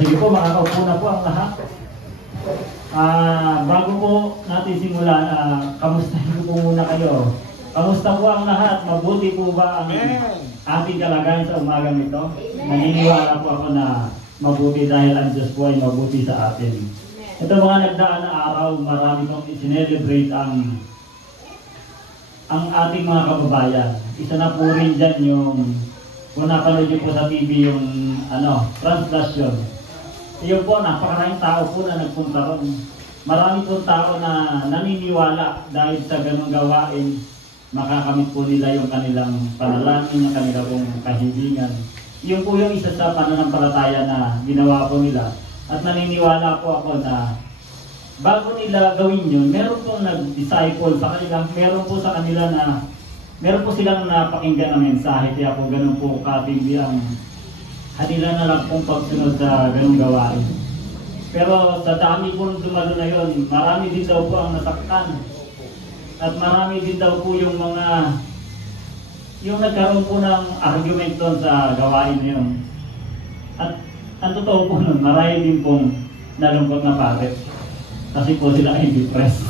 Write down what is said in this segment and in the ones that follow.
Sige po, makakaupo na po ang lahat. Bago po natin simulan, kamustahin ko po muna kayo. Kamusta po ang lahat? Mabuti po ba ang ating kalagayan sa umagang ito? Naniniwala po ako na mabuti dahil ang Diyos po ay mabuti sa atin. Ito mga nagdaan na araw, marami pong i-celebrate ang ating mga kababayan. Isa na po rin dyan yung, kung napanood niyo po sa TV yung translasyon. Iyon po, napakaraming tao po na nagpunta ron. Marami pong tao na naniniwala dahil sa ganong gawain, makakamit po nila yung kanilang panalangin, yung kanilang pong kahilingan. Iyon po yung isa sa pananampalataya na ginawa po nila. At naniniwala po ako na bago nila gawin yun, meron pong nag-disciple sa kanila, meron po sa kanila na, meron po silang napakinggan na mensahe, kaya po ganun po katindi ang kanila na lang pong pagsunod sa ganung gawain. Pero sa dami po dumalo na yun, marami din daw po ang nasaktan. At marami din daw po yung nagkaroon po ng argument doon sa gawain na yun. At ang totoo po nun, marami din pong nalungkot na paret. Kasi po sila ay depressed.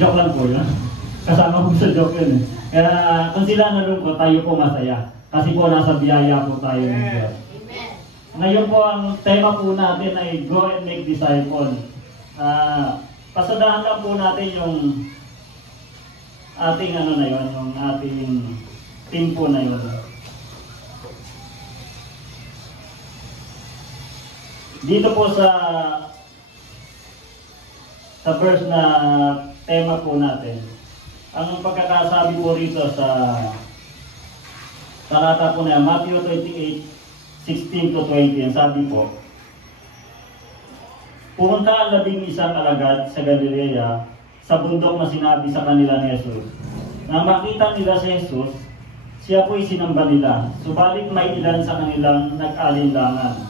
Joke lang po yun. Kasama po sa joke yun. Kaya kung sila nalungkot, tayo po masaya. Kasi po nasa biyaya po tayo ng Diyos. Ngayon po ang tema po natin ay Go and Make Disciple. Pasadahan lang po natin yung ating yung ating team po na yun. Dito po sa verse na tema po natin, ang pagkakasabi po rito sa talata po na Matthew 28:16-20, ang sabi po, pumunta ang 11 alagad sa Galilea sa bundok na sinabi sa kanila ni Jesus. Nang makita nila si Jesus, siya po'y sinamba nila, subalit may ilan sa kanilang nag-alinlangan.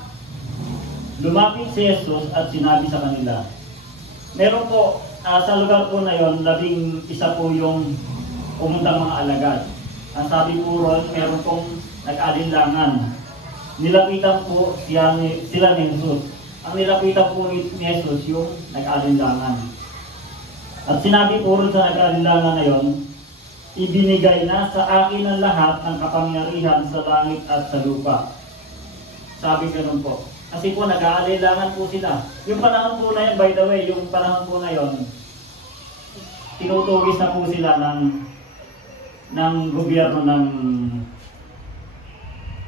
Lumapit si Jesus at sinabi sa kanila, meron po, sa lugar po na yon, 11 po yung pumuntang mga alagad. Ang sabi po ron, meron pong nag-alinlangan. Nilapitan po sila ni Jesus. Ang nilapitan po ni Jesus yung nag-alinlangan. At sinabi po ron sa nag-alinlangan na yon, ibinigay na sa akin ang lahat ng kapangyarihan sa langit at sa lupa. Sabi ganun po. Kasi po nag-aalilangan po sila. Yung panahon po na yun, by the way, yung panahon po na yun, tinutugis na po sila ng gobyerno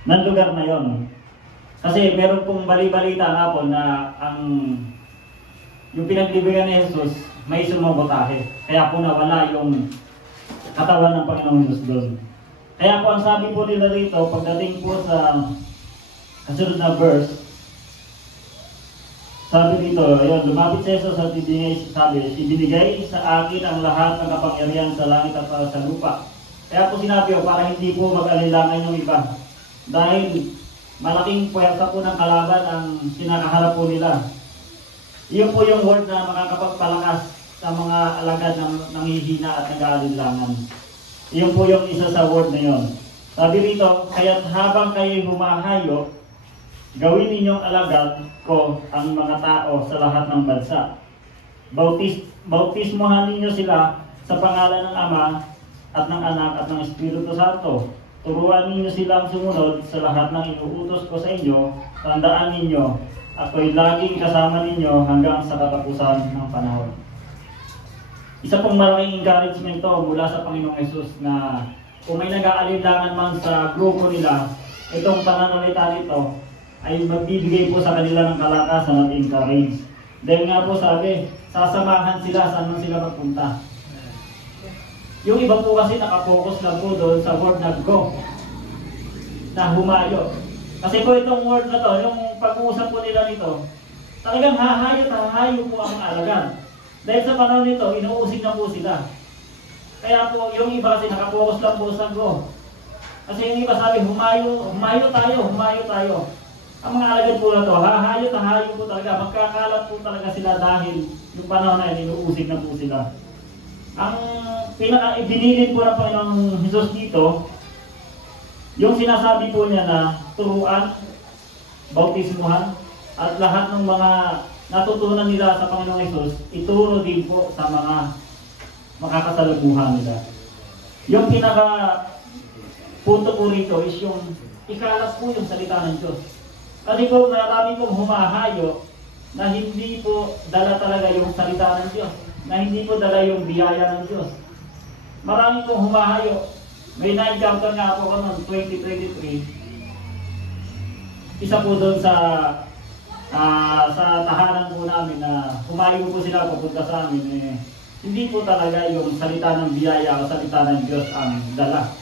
ng lugar na yon. Kasi meron pong bali-balita nga po na yung pinaglibingan ni Jesus may sumabotahe. Kaya po nawala yung katawan ng Panginoong Jesus doon. Kaya po ang sabi po nila rito, pagdating po sa kasunod na verse, sabi dito, ayun, lumapit si Jesus at ibinigay sa akin ang lahat ng kapangyarihan sa langit at sa lupa. Kaya po sinabi para hindi po mag-alilangan yung iba. Dahil malaking puwersa po ng kalaban ang kinakaharap po nila. Iyon po yung word na makakapagpalakas sa mga alagad na nanghihina at nag-aalilangan. Iyon po yung isa sa word na yon. Sabi rito, kaya't habang kayo'y humahayo, gawin ninyong alagad ko ang mga tao sa lahat ng bansa. Bautismohan ninyo sila sa pangalan ng Ama at ng Anak at ng Espiritu Santo. Turuan ninyo silang sumunod sa lahat ng inuutos ko sa inyo. Tandaan ninyo, ako'y laging kasama ninyo hanggang sa katapusan ng panahon. Isa pong malaking encouragement to mula sa Panginoong Jesus na kung may nag-aalinlangan man sa grupo nila, itong pananalita nito ay magbibigay po sa kanila ng kalakasan at encourage. Dahil nga po sabi, sasamahan sila saan man sila magpunta. Yung iba po kasi nakapokus lang po doon sa word na go, na humayo. Kasi po itong word na to, yung pag-uusap po nila nito, talagang hahayo po ang alagad. Dahil sa panahon nito, inuusig na po sila. Kaya po, yung iba kasi nakapokus lang po sa go. Kasi yung iba sabi, humayo tayo. Ang mga alagad po na to, hahayo po talaga, magkakalat po talaga sila dahil yung panahon na yun, inuusig na po sila. Ang pinaka-ibinilin po ng Panginoong Jesus dito, yung sinasabi po niya na turuan, bautismuhan, at lahat ng mga natutunan nila sa Panginoong Hesus, ituro din po sa mga makakasalubungan nila. Yung pinaka punto po rito is yung ikalat po yung salita ng Diyos. Kasi po marami pong humahayo na hindi po dala talaga yung salita ng Diyos, na hindi po dala yung biyaya ng Diyos. Marami pong humahayo. May na-encounter nga po ko noong 2023. Isa po doon sa tahanan po namin na humayo po sila papunta sa amin. Hindi po talaga yung salita ng biyaya o salita ng Diyos ang dala.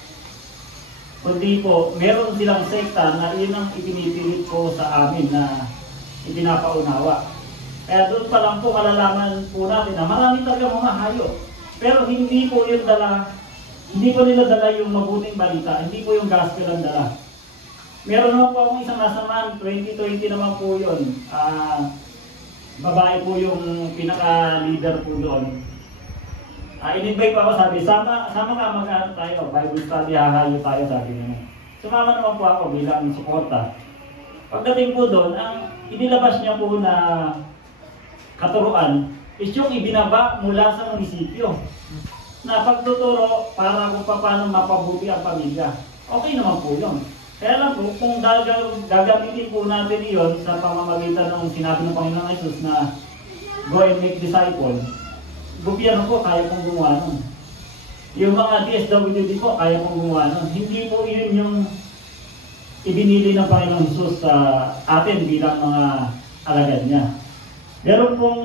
Kundi po, meron silang sekta na yun ang ipinipilit po sa amin na ipinapaunawa. Kaya doon pa lang po malalaman po natin na marami talaga humahayo. Pero hindi po yung dala. Hindi po nila dala yung mabuting balita, hindi po yung gospel ang dala. Meron naman po akong isang nasamahan, 2020 naman po yun. Babae po yung pinaka-leader po doon. In-invite po ako, sabi, sama ka mag-ano tayo, Bible study, hahayo tayo, sabi niya. Sumama naman po ako bilang suporta. Pagdating po doon, ang inilabas niya po na katuruan is yung ibinaba mula sa munisipyo na pagtuturo para kung paano mapabuti ang pamilya. Okay naman po yun. Kaya lang po, kung gagamitin po natin iyon sa pamamagitan ng sinabi ng Panginoong Hesus na go and make disciples, gobyerno po kaya pong gumawa nun. Yung mga DSWD po kaya pong gumawa nun. Hindi po yun yung ibinili ng Panginoong Hesus sa atin bilang mga alagad niya. Meron pong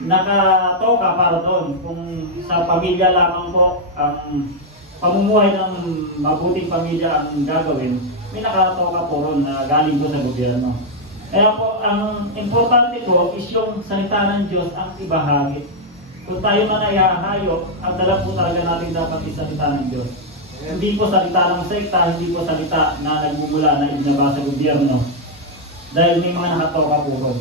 nakatoka para doon kung sa pamilya lamang po ang pamumuhay ng mabuting pamilya ang gagawin, may nakatoka po ron na galing po sa gobyerno. Kaya po ang importante po is yung salita ng Diyos ang ibahagi. Kung tayo man ay hahayo, ang dala po talaga natin dapat isalita ng Diyos. Hindi po salita ng sekta, hindi po salita na nagmumula na inaba sa gobyerno. Dahil may mga nakatoka po ron.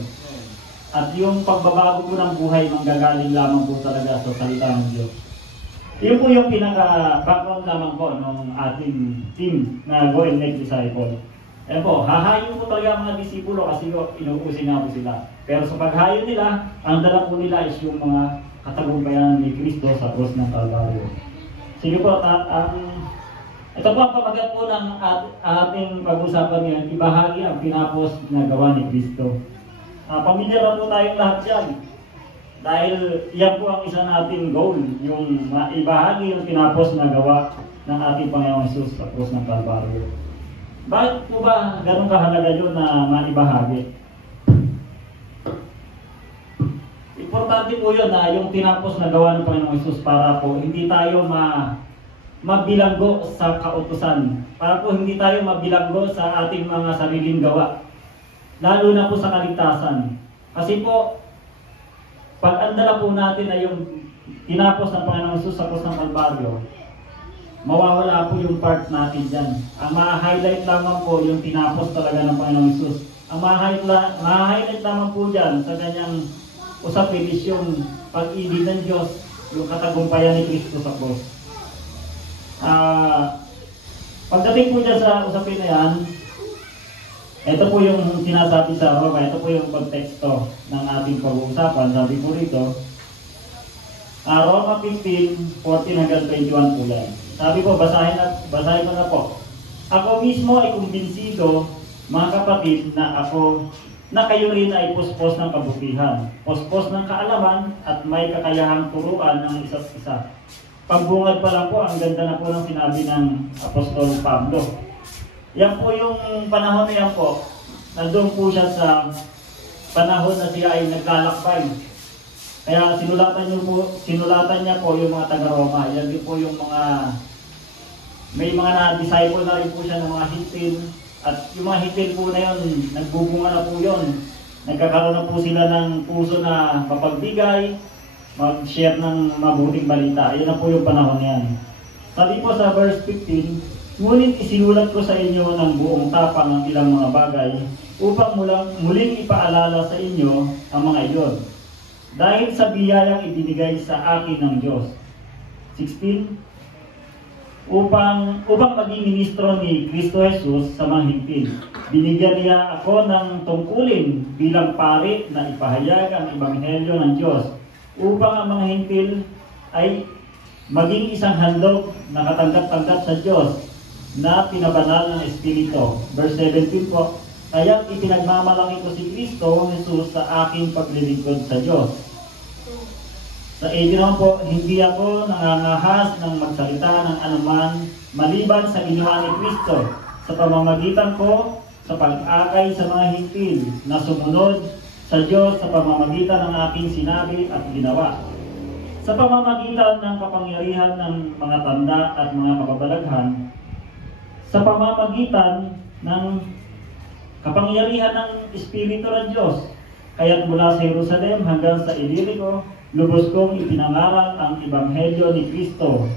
At yung pagbabago po ng buhay manggagaling lamang po talaga sa salita ng Diyos. Yun po yung pinaka-background lamang po ng ating team na Go and Make Disciples. Ayan po, hahayo po talaga ang mga disipulo kasi inuusin nga po sila. Pero sa paghayo nila, ang dala po nila is yung mga katagumpayan ni Kristo sa cross ng Kalbaryo. Sige po, ito po ang pamagat po ng ating pag-usapan ngayon, ibahagi ang pinapos na gawa ni Kristo. Pamilya na po tayong lahat yan. Dahil yan po ang isa nating goal, yung ibahagi yung pinapos na gawa ng ating Panginoong Hesus sa cross ng Kalbaryo. Bakit po ba ganun kahalaga yun na maibahagi? Importante po yun na yung tinapos na gawa ng Panginoong Hesus para po hindi tayo mabilanggo sa kautusan. Para po hindi tayo mabilanggo sa ating mga sariling gawa. Lalo na po sa kaligtasan. Kasi po, pag andala po natin na yung tinapos ng Panginoong Hesus sa cross ng Kalbaryo, mawawala po yung part natin dyan. Ang ma-highlight lamang po yung tinapos talaga ng Panginoong Hesus. Ang ma-highlight lamang po dyan sa kanyang usapin is yung pag-ibig ng Diyos, yung katagumpayan ni Kristo sa cross. Pagdating po dyan sa usapin na yan, ito po yung sinasabi sa Roma, ito po yung konteksto ng ating pag-uusapan. Sabi po rito, Roma 15:14 hanggang 21 po yan. Sabi po, basahin ko na po. Ako mismo ay kumbinsido, mga kapatid, na kayo rin ay puspos ng kabutihan, puspos ng kaalaman, at may kakayahang turuan ng isa't isa. Pagbungad pa lang po, ang ganda na po ng sinabi ng Apostol Pablo. Yan po yung panahon na yan po, nandun po siya sa panahon na siya ay naglalakbay. Kaya sinulatan niya po yung mga taga-Roma. Yan din po yung may mga na-disciple na rin po siya ng mga hitin. At yung mga hitin po na yun, nagbubunga na po yun. Nagkakaroon na po sila ng puso na mapagbigay, mag-share ng mabuting balita. Yan na po yung panahon yan. Sabi po sa verse 15, ngunit isinulat ko sa inyo ng buong tapang ang ilang mga bagay upang muling ipaalala sa inyo ang mga iyon. Dahil sa biyayang ibinigay sa akin ng Diyos. 16. upang maging ministro ni Kristo Jesus sa mga hintil. Binigyan niya ako ng tungkulin bilang pari na ipahayag ang ebanghelyo ng Diyos upang ang mga hintil ay maging isang handog na katanggap-tanggap sa Diyos na pinabanal ng Espiritu. Verse 17 po, kaya't ipinagmamalaki ko si Kristo Jesus sa aking paglilingkod sa Diyos. Sa 18 naman po, hindi ako nangangahas ng magsalita ng anuman maliban sa ginawa ni Kristo sa pamamagitan ko sa pag-akay sa mga hintil na sumunod sa Diyos sa pamamagitan ng aking sinabi at ginawa. Sa pamamagitan ng kapangyarihan ng mga tanda at mga kababalaghan, sa pamamagitan ng kapangyarihan ng Espiritu ng Diyos, kaya't mula sa Jerusalem hanggang sa Ilirico, lubos kong ipinangaral ang ebanghelyo ni Kristo.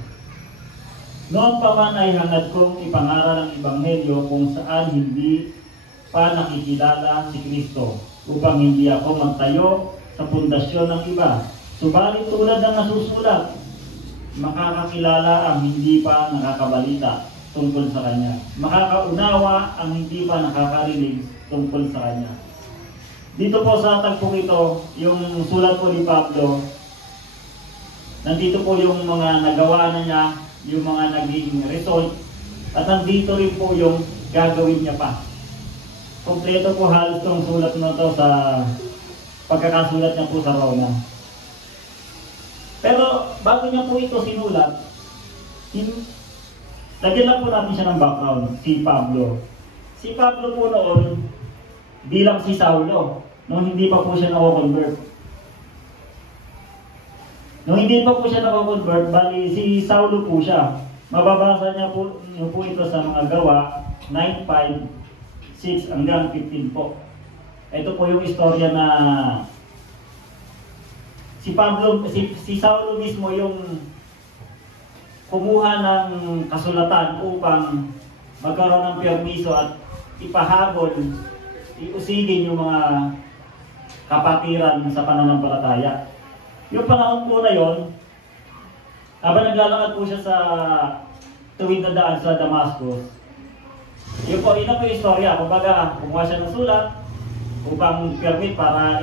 Noon pa man ay hangad kong ipangaral ang ebanghelyo kung saan hindi pa nakikilala si Kristo, upang hindi ako magtayo sa pundasyon ng iba. Subalit tulad ng nasusulat, makakakilala ang hindi pa nakakabalita tungkol sa Kanya. Makakaunawa ang hindi pa nakakarinig tungkol sa Kanya. Dito po sa tagpong ito, yung sulat po ni Pablo, nandito po yung mga nagawa na niya, yung mga naging result, at nandito rin po yung gagawin niya pa. Kompleto po halos itong sulat na ito sa pagkakasulat niya po sa Roma. Pero bago niya po ito sinulat, lagyan lang po natin siya ng background, si Pablo. Si Pablo po noon, bilang si Saulo, nung hindi pa po siya nako-convert. Nung hindi pa po siya nako-convert, bali si Saulo po siya. Mababasa niya po ito sa mga gawa, 9:5, 6 hanggang 15 po. Ito po yung istorya na si Saulo mismo yung kumuha ng kasulatan upang magkaroon ng permiso at ipahabol, iusigin yung mga kapatiran sa pananampalataya. Yung panahon po na yon, habang naglalakad po siya sa tuwid na daan sa Damascus, yun po, ina po yung istorya. Kumbaga, kumuha siya ng sulat upang permit para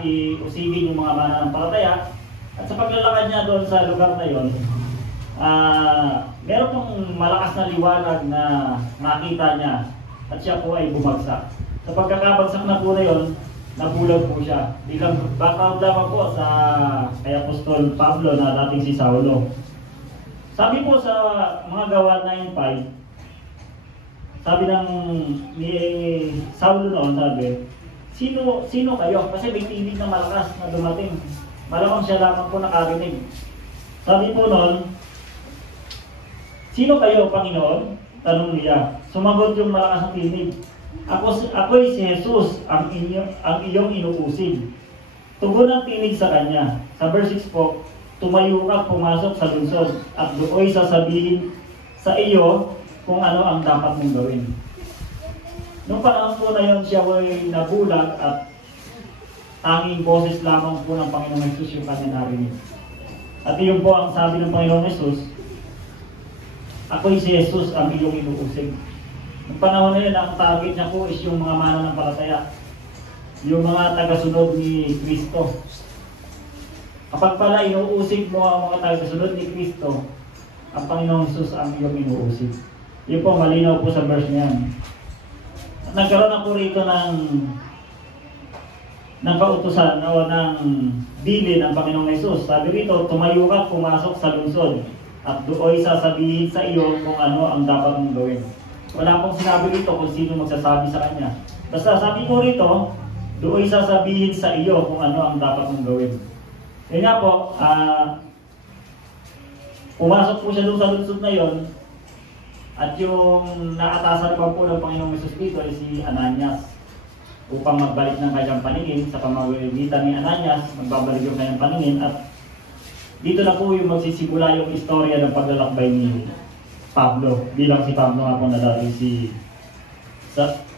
iusigin yung mga mananampalataya. At sa paglalakad niya doon sa lugar na yon, meron pong malakas na liwanag na nakita niya at siya po ay bumagsak. Sa pagkakabagsak na po na yun, nabulag po siya. Bilang background lamang po sa kay Apostol Pablo na dating si Saulo. Sabi po sa mga gawa 9:5, sabi ni Saulo noon, sabi, sino kayo? Kasi may tinig na malakas na dumating. Malamang siya lamang po nakarinig. Sabi po noon, sino kayo, Panginoon? Tanong niya. Sumagot yung malakas na tinig. Ako'y si Jesus, ang iyong inuusig. Tugon ang tinig sa kanya. Sa verse 6 po, tumayo ka, pumasok sa lungsod, at do'y sasabihin sa iyo kung ano ang dapat mong gawin. Noong panahon po na yun, siya ay nabulag at tanging boses lamang po ng Panginoong Jesus yung kanya narinig. At iyon po ang sabi ng Panginoong Jesus, ako'y si Jesus, ang iyong inuusig. Noong panahon na yun, ang target niya po is yung mga mananampalataya, yung mga tagasunod ni Kristo. Kapag pala inuusig mo ang mga tagasunod ni Kristo, ang Panginoong Jesus ang iyong inuusig. Yun po, malinaw po sa verse niyan. At nagkaroon ako rito ng kautusan o ng bilin ng Panginoong Jesus. Sabi rito, tumayo ka, pumasok sa lungsod, at do'y sasabihin sa iyo kung ano ang dapat mong gawin. Wala pong sinabi rito kung sino magsasabi sa kanya. Basta sabi ko rito, do'y sasabihin sa iyo kung ano ang dapat mong gawin. Kaya nga po, pumasok po siya doon sa lungsod na yon, at yung naatasan pa po ng Panginoong Jesus dito ay si Ananias upang magbalik ng kanyang paningin. Sa pamamagitan ni Ananias, magbabalik yung kanyang paningin, at dito na po yung magsisimula yung istorya ng paglalakbay ni Pablo, bilang si Pablo nga po na dati si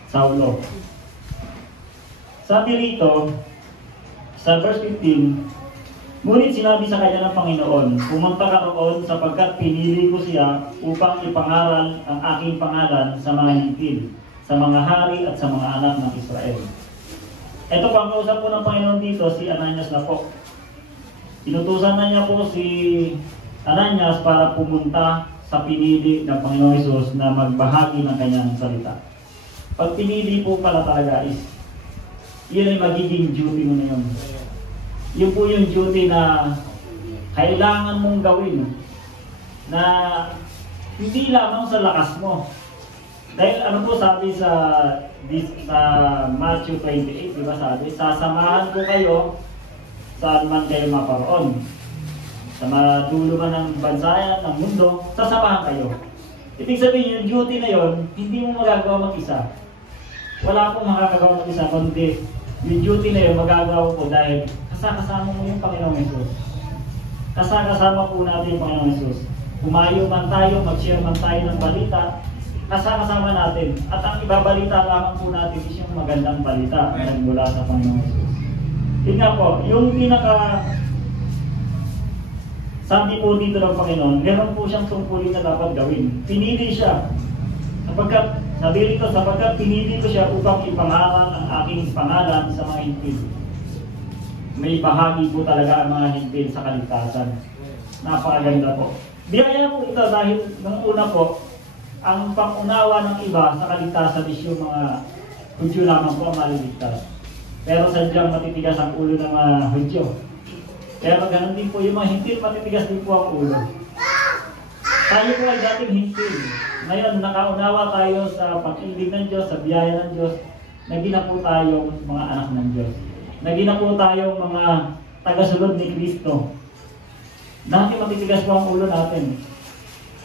Saulo. Sabi rito, sa verse 15, Ngunit sinabi sa kanya ng Panginoon, pumunta ka roon sapagkat pinili ko siya upang ipangaral ang aking pangalan sa mga hintil, sa mga hari at sa mga anak ng Israel. Ito po ang kausap po ng Panginoon dito, si Ananias na po. Inutusan na niya po si Ananias para pumunta sa pinili ng Panginoong Hesus na magbahagi ng kanyang salita. Pag pinili po pala talaga is, yun ay magiging duty mo na yun. Yun po yung duty na kailangan mong gawin na hindi lamang sa lakas mo. Dahil ano po sabi sa Matthew 28, di ba sabi, sasamahan ko kayo saan man kayo maparoon. Sa madulo man ng bansa, ng mundo, sasamahan kayo. Ibig sabihin, yung duty na yon, hindi mo magagawa mag-isa. Wala akong makakagawa mag-isa, kundi yung duty na yun, magagawa ko dahil kasama mo yung Panginoong Hesus. Kasama po natin yung Panginoong Hesus. Pumayo man tayo, mag-share man tayo ng balita, kasama natin. At ang ibabalita lamang po natin is yung magandang balita na mula sa Panginoong Hesus. Yun nga po, yung sabi po dito ng Panginoon, meron po siyang tungkulin na dapat gawin. Pinili siya. Sapagkat pinili ko siya upang ipangaral ang aking pangalan sa mga hintil. May bahagi po talaga ang mga hintil sa kaligtasan. Napakaganda po. Biyaya po ito dahil nung una po, ang pangunawa ng iba sa kaligtasan is yung mga Hudyo lamang po ang maliligtas. Pero sadyang matitigas ang ulo ng mga Hudyo. Pero ganun din po yung mga hintil, matitigas din po ang ulo. Tayo po ay dating hintil. Ngayon, nakaunawa tayo sa pag-ibig ng Diyos, sa biyaya ng Diyos, naging na po tayong mga anak ng Diyos. Naging na po tayong mga tagasunod ni Kristo. Dati matitigas po ang ulo natin.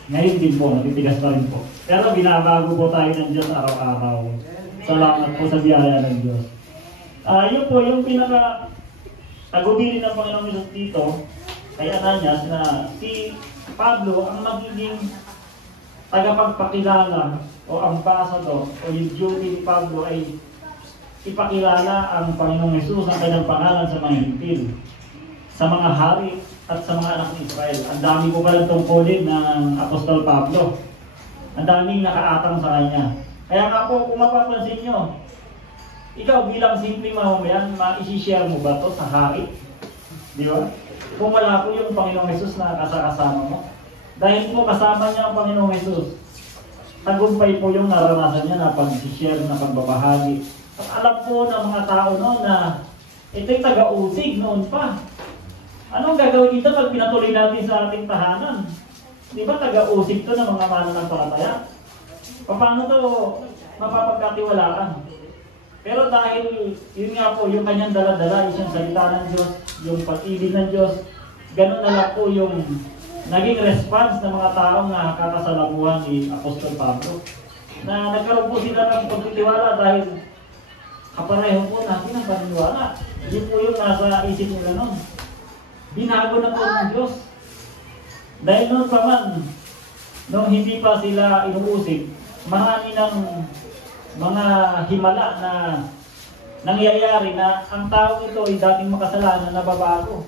Ngayon din po, matitigas pa rin po. Pero binabago po tayo ng Diyos araw-araw. Salamat po sa biyaya ng Diyos. Yun po, yung tagubilin ng Panginoong Hesus dito, kay Ananias, na si Pablo ang magiging tagapagpakilala o ambassador o yung duty ni Pablo ay ipakilala ang Panginoong Hesus, ang kanyang pangalan sa mga hintil, sa mga hari at sa mga anak ng Israel. Ang dami po pala tungkulin ng Apostol Pablo. Ang daming nakaatang sa kanya. Kaya nga po, kung mapapansin nyo, ikaw bilang simpleng mamamayan, ma-i-share mo ba to sa hari? Di ba? Kung wala po yung Panginoong Hesus na kasama mo. Dahil po kasama niya ang Panginoong Hesus, tagumpay po yung naranasan niya na pag-share, na pagbabahagi. At alam po ng mga tao noon na ito'y taga-usig noon pa. Anong gagawin dito pag pinatuloy natin sa ating tahanan? Di ba taga-usig to ng mga mananampalataya? Paano to mapapagkatiwalaan? Pero dahil yun nga po, yung kanyang dala-dala, yung salita ng Diyos, yung pag-ibig ng Diyos, ganun na lang po yung naging response ng mga taong nakakasalamuhan ni Apostol Pablo. Na nagkaroon po sila ng pagtitiwala dahil kapareho po natin ang paniniwala. Yun po yung nasa isip nila nun. Binago na po ng Diyos. Dahil noon pa man, nung hindi pa sila inuusig, marami ng mga himala na nangyayari na ang taong ito ay dating makasalanan na babago.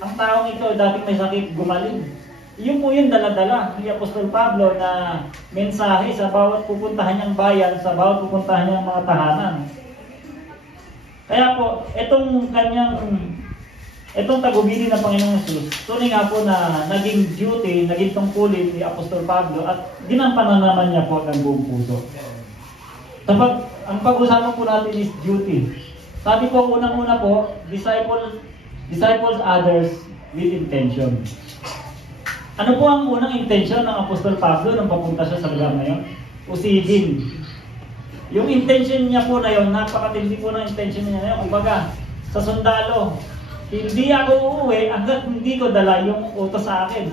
Ang taong ito ay dating may sakit, gumaling. Yun po yung dala-dala ni Apostol Pablo na mensahe sa bawat pupuntahan niyang bayan, sa bawat pupuntahan niyang mga tahanan. Kaya po, itong tagubilin ng Panginoong Hesus, tunay nga po na naging duty, naging tungkulin ni Apostol Pablo at ginampanan naman niya po ng buong puso. Ang pag-usapan po natin is duty. Sabi po, unang-una po, disciples others with intention. Ano po ang unang intention ng Apostol Pablo nung papunta siya sa lugar na yun? Usigin. Yung intention niya po na yun, napakatindi po ng intention niya na yun. Kumbaga, sa sundalo, hindi ako uuwi hanggat hindi ko dala yung utos sa akin.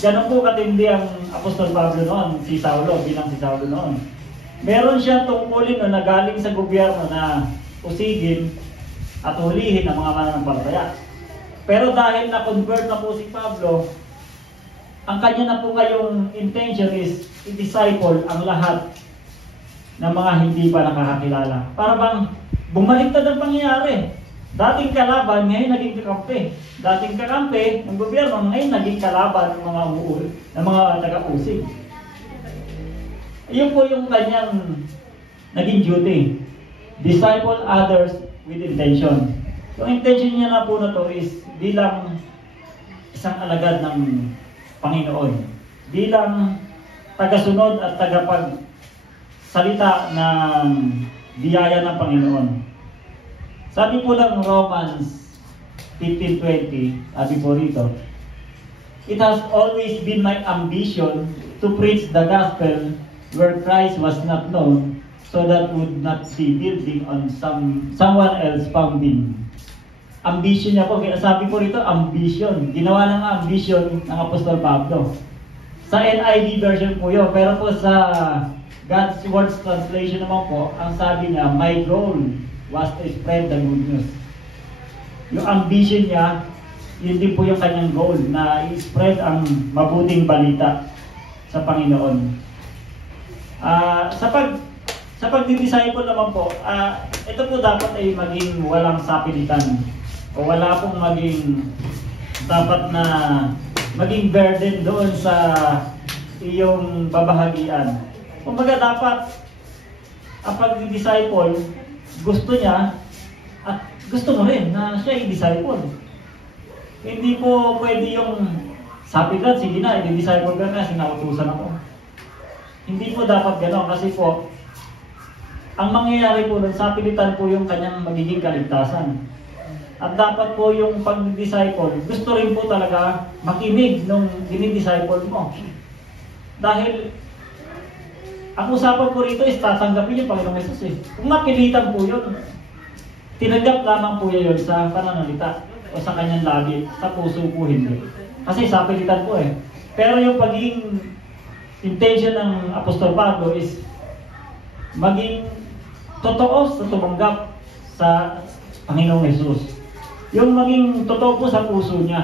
Ganon po katindi ang Apostol Pablo noon, si Saulo, bilang si Saulo noon. Meron siya tungkulin na galing sa gobyerno na usigin at hulihin ang mga mananampalataya. Pero dahil na-convert na po si Pablo, ang kanya na po ngayong intention is i-disciple ang lahat ng mga hindi pa nakakakilala. Para bang bumaliktad ang pangyayari. Dating kalaban, ngayon naging kakampi. Dating kakampi ng gobyerno, ngayon naging kalaban ng mga ng mga taga-usig. Iyon po yung kanyang naging duty. Disciple others with intention. Yung intention niya na po na to is bilang isang alagad ng Panginoon. Bilang tagasunod at tagapagsalita ng biyaya ng Panginoon. Sabi po ng Romans 15:20, sabi po rito, "It has always been my ambition to preach the gospel where Christ was not known, so that would not be building on someone else founding." Ambition niya po, kaya sabi po rito, ambition. Ginawa ng ambition ng Apostol Pablo. Sa NIV version po yun, pero po sa God's Words Translation naman po, ang sabi niya, my goal was to spread the good news. Yung ambition niya, yun din po yung kanyang goal, na i-spread ang mabuting balita sa Panginoon. Sa pagdi-disciple naman po, ito po dapat ay maging walang sapilitan. O wala pong dapat na maging burden doon sa iyong babahagian. Kumbaga dapat ang pag-disciple, gusto niya at gusto mo rin na siya yung disciple. Hindi po pwede yung sabi ka, sige na, i-disciple ka na, sinautusan ako. Hindi po dapat gano'n kasi po, ang mangyayari po nun, sapilitan po yung kanyang magiging kaligtasan. At dapat po yung pag-disciple, gusto rin po talaga makinig nung dinidisciple mo. Dahil, ang usapan po rito is tatanggapin yung Panginoong Jesus eh. Kung napilitan po yun, tinanggap lamang po yun sa pananalita o sa kanyang labi, sa puso po hindi. Kasi sapilitan po eh. Pero yung pagiging intention ng Apostol Pablo is maging totoo sa tumanggap sa Panginoong Jesus. Yung maging totoo po sa puso niya.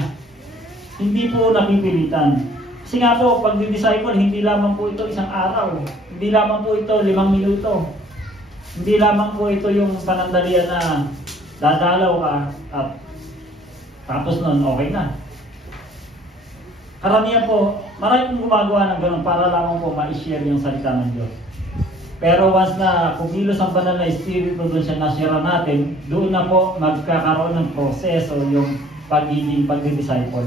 Hindi po napipilitan. Kasi nga po, pag di-disciple, hindi lamang po ito isang araw. Hindi lamang po ito 5 minuto. Hindi lamang po ito yung panandalian na dadalaw ka at tapos nun, okay na. Karamihan po, maraming gumagawa ng ganun para lamang po ma-share yung salita ng Diyos. Pero once na kumilos ang banal na espiritu doon siya nasira natin, doon na po magkakaroon ng proseso yung pagdi-disciple.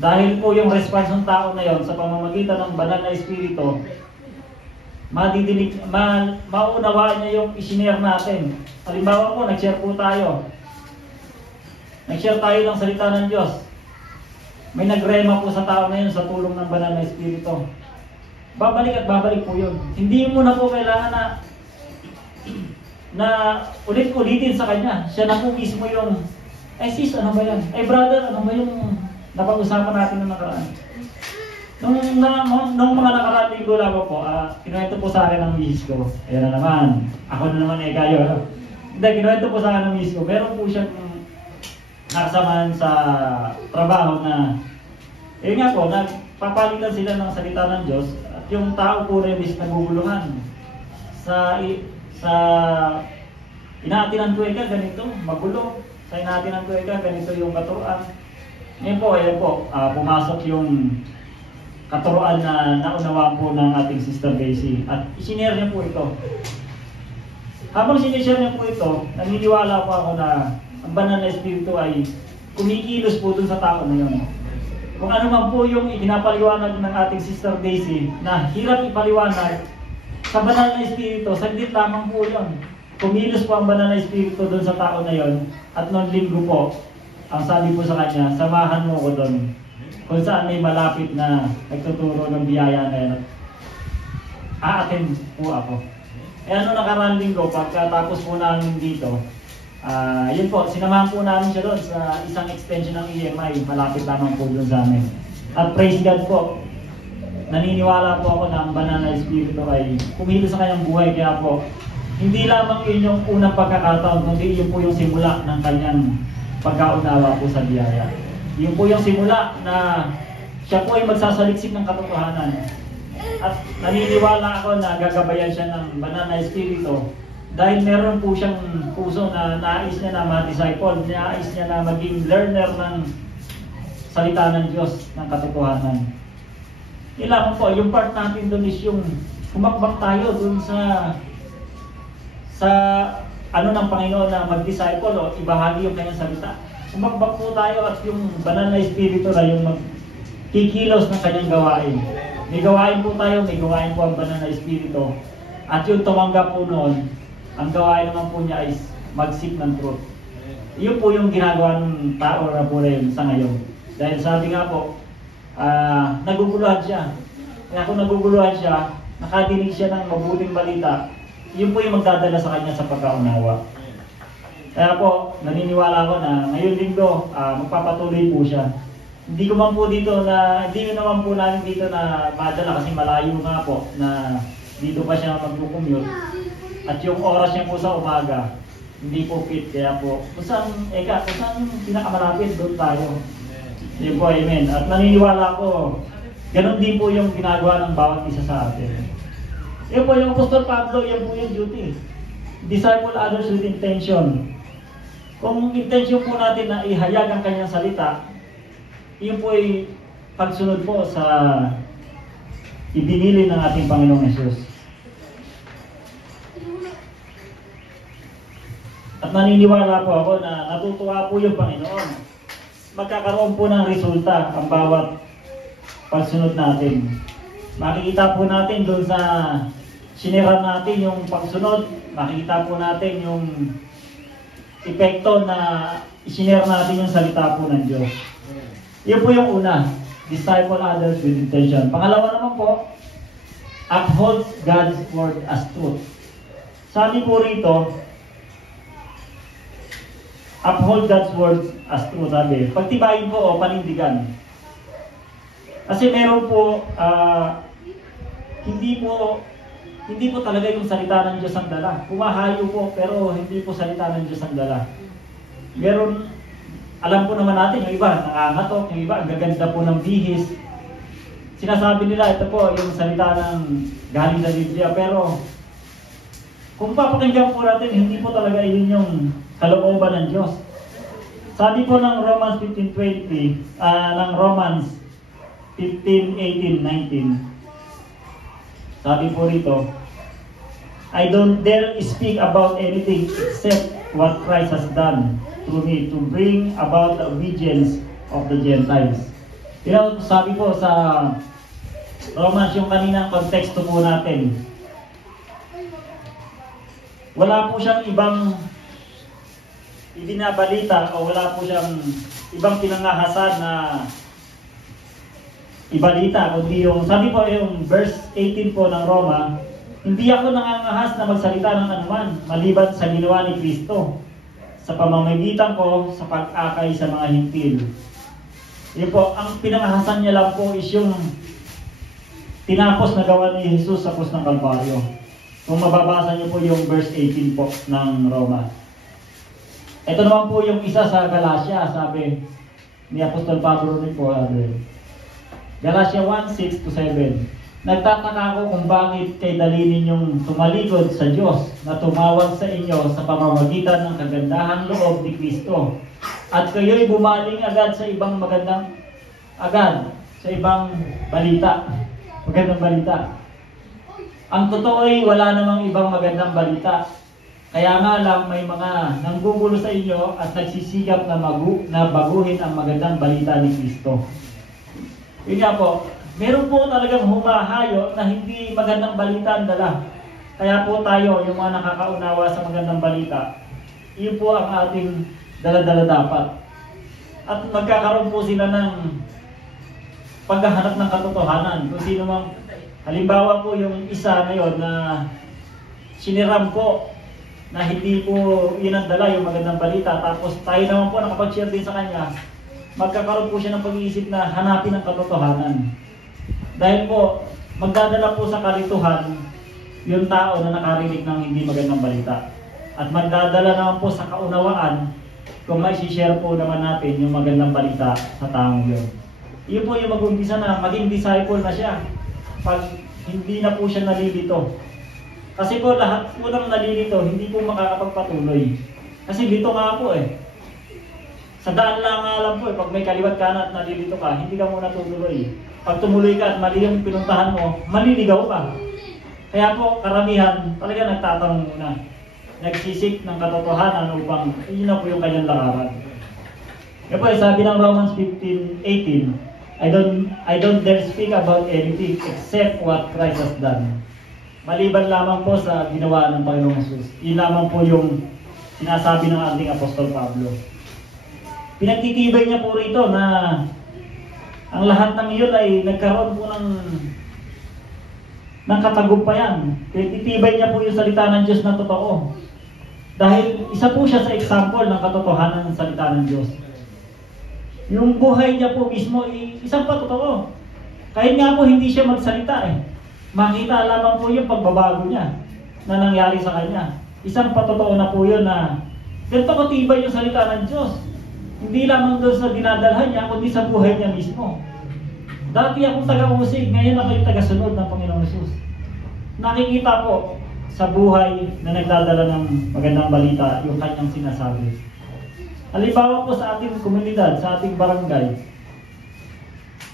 Dahil po yung response ng tao na yon sa pamamagitan ng banal na espiritu, maunawaan niya yung isinare natin. Halimbawa po, nag-share po tayo. Nag-share tayo ng salita ng Diyos. May nagrema po sa tao na yun sa tulong ng banal na espiritu. Babalik at babalik po yun. Hindi mo na po kailangan na ulit-ulitin sa kanya. Siya na po mismo yung, sis, ano ba yan? Brother, ano ba yung napag-usapan natin ng nakaraan? Nung mga nakaraan linggo lamang po, kinuwento po sa akin ng misis ko. Ayan na naman. Ako na naman kayo. Hindi, kinuwento po sa akin ng misis ko. Meron po siyang nakasamahan sa trabaho na, nga po, nagpapalitan sila ng salita ng Diyos. At yung tao po rin is naguguluhan. Inaatinan ko ganito, magulo. Sa inaatinan ko ganito yung katuruan. Ngayon po, pumasok yung katuruan na naunawaan po ng ating Sister Daisy. At isinare niya po ito. Habang sinishare niya po ito, naniniwala po ako na ang banal na espiritu ay kumikilos po dun sa tao na yun. Kung ano man po yung ipinapaliwanag ng ating Sister Daisy na hirap ipaliwanag, sa banal na espiritu, saglit lamang po yun. Kumilos po ang banal na espiritu dun sa tao na yun. At noong linggo po, ang sabi po sa kanya, samahan mo ko doon. Kung saan may malapit na nagtuturo ng biyaya na yan. A-attend po ako. Ano nakaraan linggo, pagkatapos po namin dito, yun po, sinamahan po namin siya doon sa isang extension ng EMI, malapit lamang po doon sa amin. At praise God po, naniniwala po ako na ang banal na espiritu ay kumilos sa kanyang buhay, kaya po, hindi lamang yun yung unang pagkakataon, kundi yun po yung simula ng kanyang pagkaunawa po sa biyaya. Yun po yung simula na siya po ay magsasaliksik ng katotohanan. At naniniwala ako na gagabayan siya ng banal na espiritu Dahil meron po siyang puso na nais niya na ma-disciple, nais niya na maging learner ng salita ng Diyos, ng katotohanan. Kailangan po, yung part natin doon is yung humakbang tayo doon sa ano ng Panginoon na mag-disciple o ibahagi yung kanyang salita. Humakbang po tayo at yung banal na espiritu na yung magkikilos ng kanyang gawain. May gawain po tayo, may gawain po ang banal na espiritu. At yung tumanggap po noon, ang gawain naman po niya ay mag-seek ng truth. Yun po yung ginagawa ng tao na po rin sa ngayon. Dahil sabi nga po, naguguluhan siya. Kaya kung naguguluhan siya, nakadinig siya ng mabuting balita, yun po yung magdadala sa kanya sa pagkaunawa. Kaya po, naniniwala ko na ngayon linggo, magpapatuloy po siya. Hindi ko naman po namin dito na madala kasi malayo nga po na dito pa siya mag-commute. At yung oras niya po sa umaga, hindi po fit. Kaya po, kung saan pinakamalapit, doon tayo. Yun po, amen. At naniniwala ko, ganun din po yung ginagawa ng bawat isa sa atin. Yun po, yung Apostol Pablo, yan po yung duty. Disciple others with intention. Kung intention po natin na ihayag ang kanyang salita, yun po ay pagsunod po sa ibinili ng ating Panginoong Hesus. At naniniwala po ako na natutuwa po yung Panginoon. Magkakaroon po ng resulta ang bawat pagsunod natin. Makikita po natin doon sa sinira natin yung pagsunod, makikita po natin yung epekto na isinare natin yung salita po ng Diyos. Yun po yung una, disciple others with intention. Pangalawa naman po, uphold God's word as truth. Sabi po rito, uphold God's word as truth. Sabi, pagtibayin po o panindigan. Kasi meron po, hindi po talaga yung salita ng Diyos ang dala. Kumahayo po, pero hindi po salita ng Diyos ang dala. Meron, alam po naman natin, yung iba nangangatok, yung iba ang gaganda po ng bihis. Sinasabi nila, ito po yung salita ng galing sa Biblia, pero kung papakinggan po natin, hindi po talaga yun yung kalooban ng Diyos. Sabi po ng Romans 15:20, ng Romans 15:18-19, sabi po rito, I don't dare speak about anything except what Christ has done through me to bring about the obedience of the Gentiles. Sabi po sa Romans, yung kaninang konteksto po natin, wala po siyang ibang ibinabalita o wala po siyang ibang pinangahasan na ibalita, kundi yung, sabi po yung verse 18 po ng Roma, hindi ako nangangahas na magsalita ng anuman maliban sa ginawa ni Kristo sa pamamagitan ko sa pag-akay sa mga hintil. Yun po, ang pinangahasan niya lang po is yung tinapos na gawa ni Jesus sa krus ng Kalbaryo. Kung mababasa niyo po yung verse 18 po ng Roma. Ito naman po yung isa sa Galatia, sabi ni Apostol Pablo rin po. Galatia 1:6-7. Nagtataka ako kung bakit kay dali ninyong tumalikod sa Diyos na tumawag sa inyo sa pamamagitan ng kagandahan loob ni Kristo. At kayo'y bumaling agad sa ibang balita. Magandang balita. Ang totoo ay wala namang ibang magandang balita. Kaya nga lang may mga nanggugulo sa inyo at nagsisikap na baguhin ang magandang balita ni Kristo. Yun nga po, meron po talagang humahayo na hindi magandang balita ang dala. Kaya po tayo, yung mga nakakaunawa sa magandang balita, yun po ang ating dala-dala dapat. At magkakaroon po sila ng paghahanap ng katotohanan. Kung sino mang, halimbawa po yung isa ngayon na siniram po na hindi po yun ang dala, yung magandang balita. Tapos tayo naman po nakapag-share din sa kanya, magkakaroon po siya ng pag-iisip na hanapin ang katotohanan. Dahil po, magdadala po sa kalituhan yung tao na nakarinig ng hindi magandang balita. At magdadala naman po sa kaunawaan kung may share po naman natin yung magandang balita sa taong yun. Yun po yung mag-umpisa na maging disciple na siya pag hindi na po siya nalilito. Kasi po lahat po ng nalilito, hindi po makakapagpatuloy. Kasi lito nga po eh. Sa daan lang nga lang po eh, pag may kaliwat kanan at nalilito ka, hindi ka muna tutuloy. Pag tumuloy ka at mali yung pinuntahan mo, maliligaw ka. Kaya po, karamihan, talaga nagtatanong muna. Nagsisik ng katotohanan upang yun na po yung kanyang lakaran. Kaya po, sabi ng Romans 15:18, I don't dare speak about anything except what Christ has done. Maliban lamang po sa ginawa ng Panginoong Jesus. Yun lamang po yung sinasabi ng ating Apostol Pablo. Pinagtitibay niya po rito na ang lahat ng iyon ay nagkaroon po ng katagumpayan. Pinagtitibay niya po yung salita ng Diyos na totoo. Dahil isa po siya sa example ng katotohanan ng salita ng Diyos. Yung buhay niya po mismo, isang patotoo. Kahit nga po hindi siya magsalita eh. Makita lamang po yung pagbabago niya na nangyari sa kanya. Isang patotoo na po yun na ganito katibay yung salita ng Diyos. Hindi lamang doon sa dinadalhan niya, kundi sa buhay niya mismo. Dati akong taga-usig, ngayon ako yung taga-sunod ng Panginoong Jesus. Nakikita po sa buhay na nagdadala ng magandang balita yung kanyang sinasabi. Halimbawa po sa ating komunidad, sa ating barangay,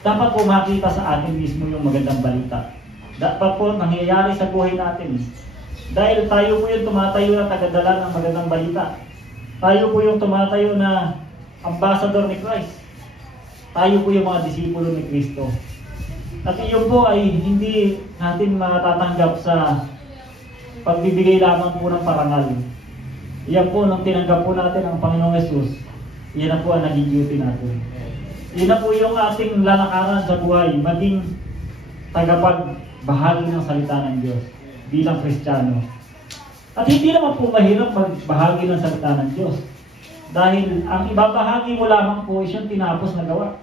dapat po makita sa atin mismo yung magandang balita. Dapat po nangyayari sa buhay natin. Dahil tayo po yung tumatayo na tagadala ng magandang balita. Tayo po yung tumatayo na ambassador ni Christ. Tayo po yung mga disipulo ni Kristo. At iyon po ay hindi natin matatanggap sa pagbibigay lamang po ng parangal. Iyan po, nung tinanggap po natin ang Panginoong Jesus, iyan na po ang naging duty natin. Iyan na po yung ating lalakaran sa buhay, maging tagapagbahagi ng salita ng Diyos bilang Kristiyano. At hindi naman po mahirap magbahagi ng salita ng Diyos. Dahil ang ibabahagi mo lamang po is yung tinapos na gawa.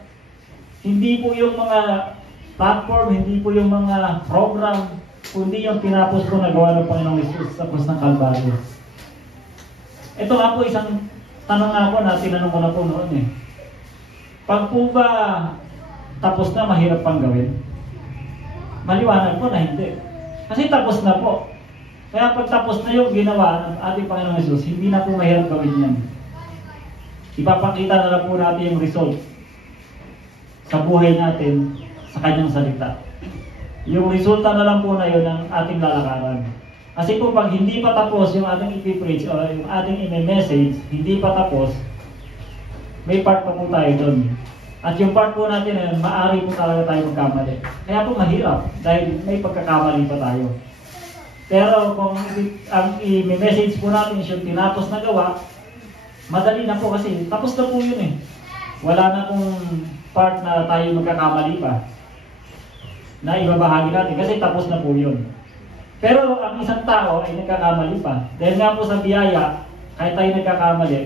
Hindi po yung mga platform, hindi po yung mga program, kundi yung tinapos po na gawa ng Panginoong Jesus sa krus ng Kalbaryo. Ito nga po isang tanong nga po na tinanong ko na po noon eh. Pag po ba tapos na, mahirap pang gawin? Maliwanag po na hindi. Kasi tapos na po. Kaya pag tapos na yung ginawa ng ating Panginoong Jesus, hindi na po mahirap gawin yan. Ipapakita na lang po natin yung result sa buhay natin sa kanyang salita. Yung resulta na lang po na yun ang ating lalakaran. Kasi po pag hindi pa tapos yung ating ipipreach o yung ating i-message, hindi pa tapos, may part pa po tayo doon. At yung part po natin na maaari po talaga tayo magkamali. Kaya po mahirap dahil may pagkakamali pa tayo. Pero kung ang i-message po natin yung tinapos na gawa, madali na po kasi tapos na po yun eh. Wala na kung part na tayo magkakamali pa na ibabahagi natin kasi tapos na po yun. Pero ang isang tao ay nagkakamali pa. Dahil nga po sa biyaya, kahit tayo nagkakamali,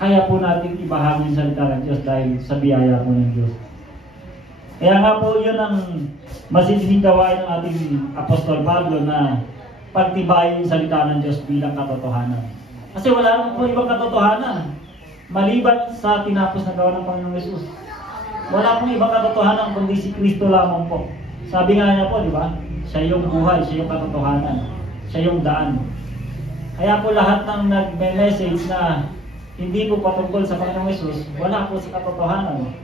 kaya po natin ibahagi yung salita ng Diyos dahil sa biyaya po ng Diyos. Kaya nga po yun ang masising gawain ng ating Apostol Pablo na pagtibayin yung salita ng Diyos bilang katotohanan. Kasi wala naman po ibang katotohanan maliban sa tinapos na gawa ng Panginoong Jesus. Wala pong ibang katotohanan kundi si Kristo lamang po. Sabi nga niya po, di ba? Siya yung buhay, siya yung katotohanan, siya yung daan. Kaya po lahat ng nagme-message na hindi po patungkol sa Panginoong Jesus, wala po sa katotohanan.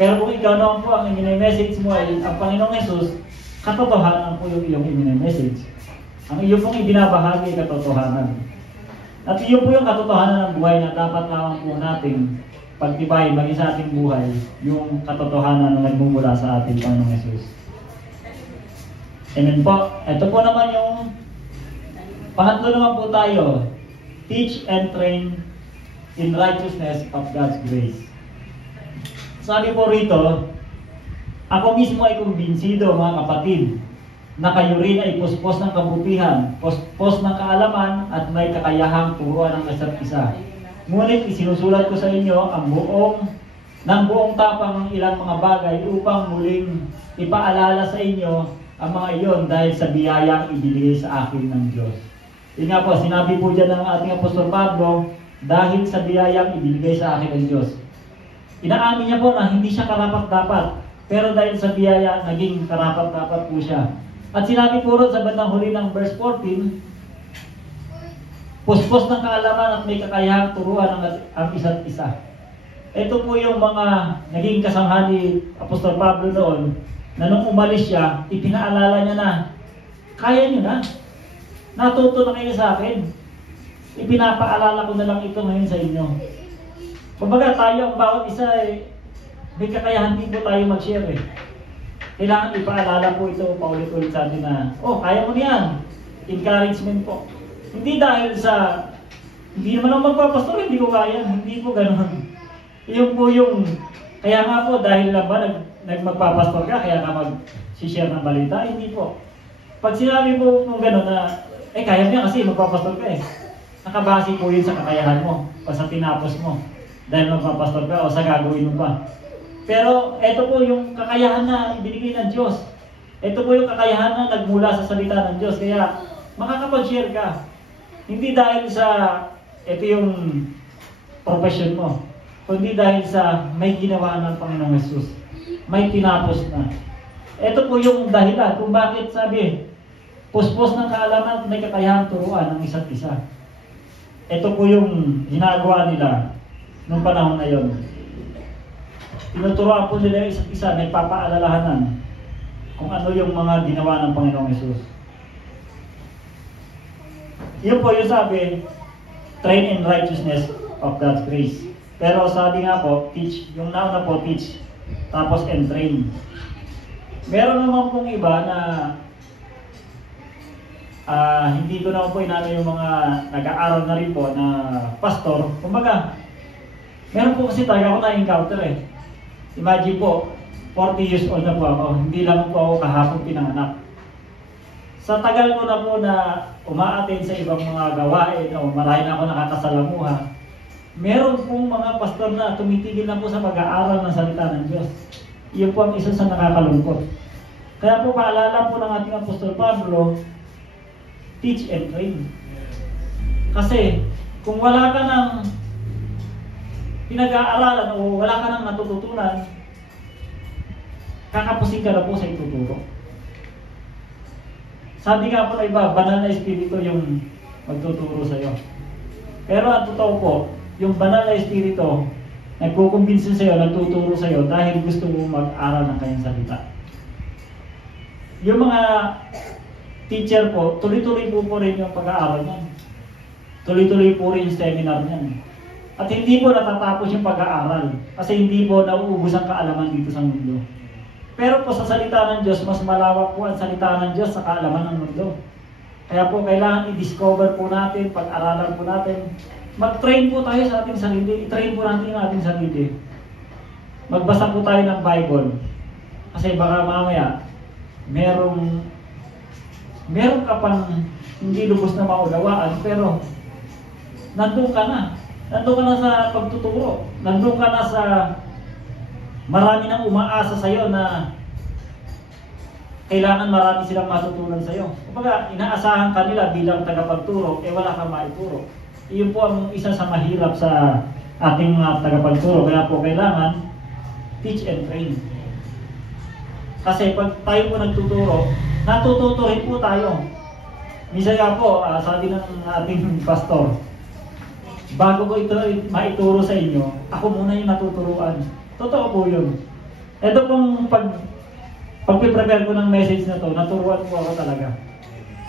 Pero kung ikaw naman po ang i-message mo ay ang Panginoong Jesus, katotohanan po yung iyong i-message. Ang iyo pong ibinabahagi ay katotohanan. At iyo po yung katotohanan ng buhay na dapat lamang po natin pagtibayin maging sa ating buhay yung katotohanan na nagmumula sa ating Panginoong Jesus. Amen po. Ito po naman yung pangatlo naman po tayo. Teach and train in righteousness of God's grace. Sabi po rito, ako mismo ay kumbinsido mga kapatid na kayo rin ay puspos ng kabutihan, puspos ng kaalaman at may kakayahang turuan ng isa't isa. Ngunit isinusulat ko sa inyo ang buong tapang ng ilang mga bagay upang muling ipaalala sa inyo ang mga iyon dahil sa biyayang ibinigay sa akin ng Diyos. Yun nga po, sinabi po dyan ng ating Apostol Pablo, dahil sa biyayang ibinigay sa akin ng Diyos. Inaamin niya po na hindi siya karapat-dapat, pero dahil sa biyaya, naging karapat-dapat po siya. At sinabi po ron sa bandang huli ng verse 14, puspos ng kaalaman at may kakayahang turuan ang isa't isa. Ito po yung mga naging kasamahan ni Apostol Pablo noon, na nung umalis siya, ipinaalala niya na, kaya niyo na. Natuto na kayo sa akin. Ipinapaalala ko na lang ito ngayon sa inyo. Kumbaga tayo ang bawat isa may kakayahan din po tayo mag-share Kailangan ipaalala po ito paulit-ulit sa atin na, kaya mo niyan. Encouragement po. Hindi dahil sa, hindi naman ako magpapastor, hindi ko kaya. Hindi po ganoon. Yung po yung, kaya nga po dahil lang ba magpapastor ka, kaya ka mag-share ng balita? Hindi po. Pag sinabi po gano'n na, kaya niya kasi magpapastor ka Nakabase po yun sa kakayahan mo, o sa tinapos mo. Dahil magpapastor ka, o sa gagawin mo pa. Pero ito po yung kakayahan na ibinigay ng Diyos. Ito po yung kakayahan na nagmula sa salita ng Diyos. Kaya makakapag-share ka. Hindi dahil sa ito yung profession mo, kundi dahil sa may ginawa ng Panginoong Hesus. May tinapos na. Ito po yung dahilan kung bakit sabi, puspos ng kaalaman at may kakayahang turuan ng isa't isa. Ito po yung ginagawa nila nung panahon na yon. Tinuturoan po nila isa't isa, nagpapaalalahanan kung ano yung mga ginawa ng Panginoong Hesus. Yun po yung sabi, train in righteousness of God's grace. Pero sabi nga po, teach, yung nauna po, teach, tapos and train. Meron naman pong iba na hindi ko naman po inano yung mga nag-aaral na rin po na pastor. Kumbaga, meron po kasi talaga ako na-encounter Imagine po, 40 years old na po ako, hindi lang po ako kahapon pinanganak. Sa tagal ko na po na umaattend sa ibang mga gawain o marami na ako nakakasalamuha, meron pong mga pastor na tumitigil na po sa pag-aaral ng salita ng Diyos. Iyon po ang isa sa nakakalungkot. Kaya po paalala po ng ating Apostol Pablo, teach and train. Kasi kung wala ka ng pinag-aaralan o wala ka ng natututunan, kakapusin ka na po sa ituturo. Sabi nga po na iba, banal na espiritu yung magtuturo sa iyo. Pero ang totoo po, yung banal na espiritu nagkukumbinsin sa iyo, nagtuturo sa iyo dahil gusto mo mag-aral ng kanyang salita. Yung mga teacher po, tuloy-tuloy po rin yung pag-aaral niyan. Tuloy-tuloy po rin yung seminar niyan. At hindi po natatapos yung pag-aaral kasi hindi po nauubos ang kaalaman dito sa mundo. Pero po sa salita ng Diyos, mas malawak po ang salita ng Diyos sa kaalaman ng mundo. Kaya po kailangan i-discover po natin, pag-aralan po natin. Mag-train po tayo sa ating sarili, i-train po natin yung ating sarili. Magbasa po tayo ng Bible. Kasi baka mamaya, meron ka pang hindi lubos na maunawaan, pero nandun ka na. Nandun ka na sa pagtuturo. Nandun ka na sa marami nang umaasa sa iyo na kailangan marami silang matutunan sa iyo. Kumbaga, inaasahan ka nila bilang tagapagturo, wala kang maituro. Iyon po ang isa sa mahirap sa ating mga tagapagturo. Kaya po kailangan teach and train. Kasi pag tayo po nagtuturo, natututo rin po tayo. Minsan nga po, sabi ng ating pastor, bago ko ito maituro sa inyo, ako muna yung natuturuan. Totoo po yun. Ito pong pag-prepare ko ng message na to, naturuan po ako talaga.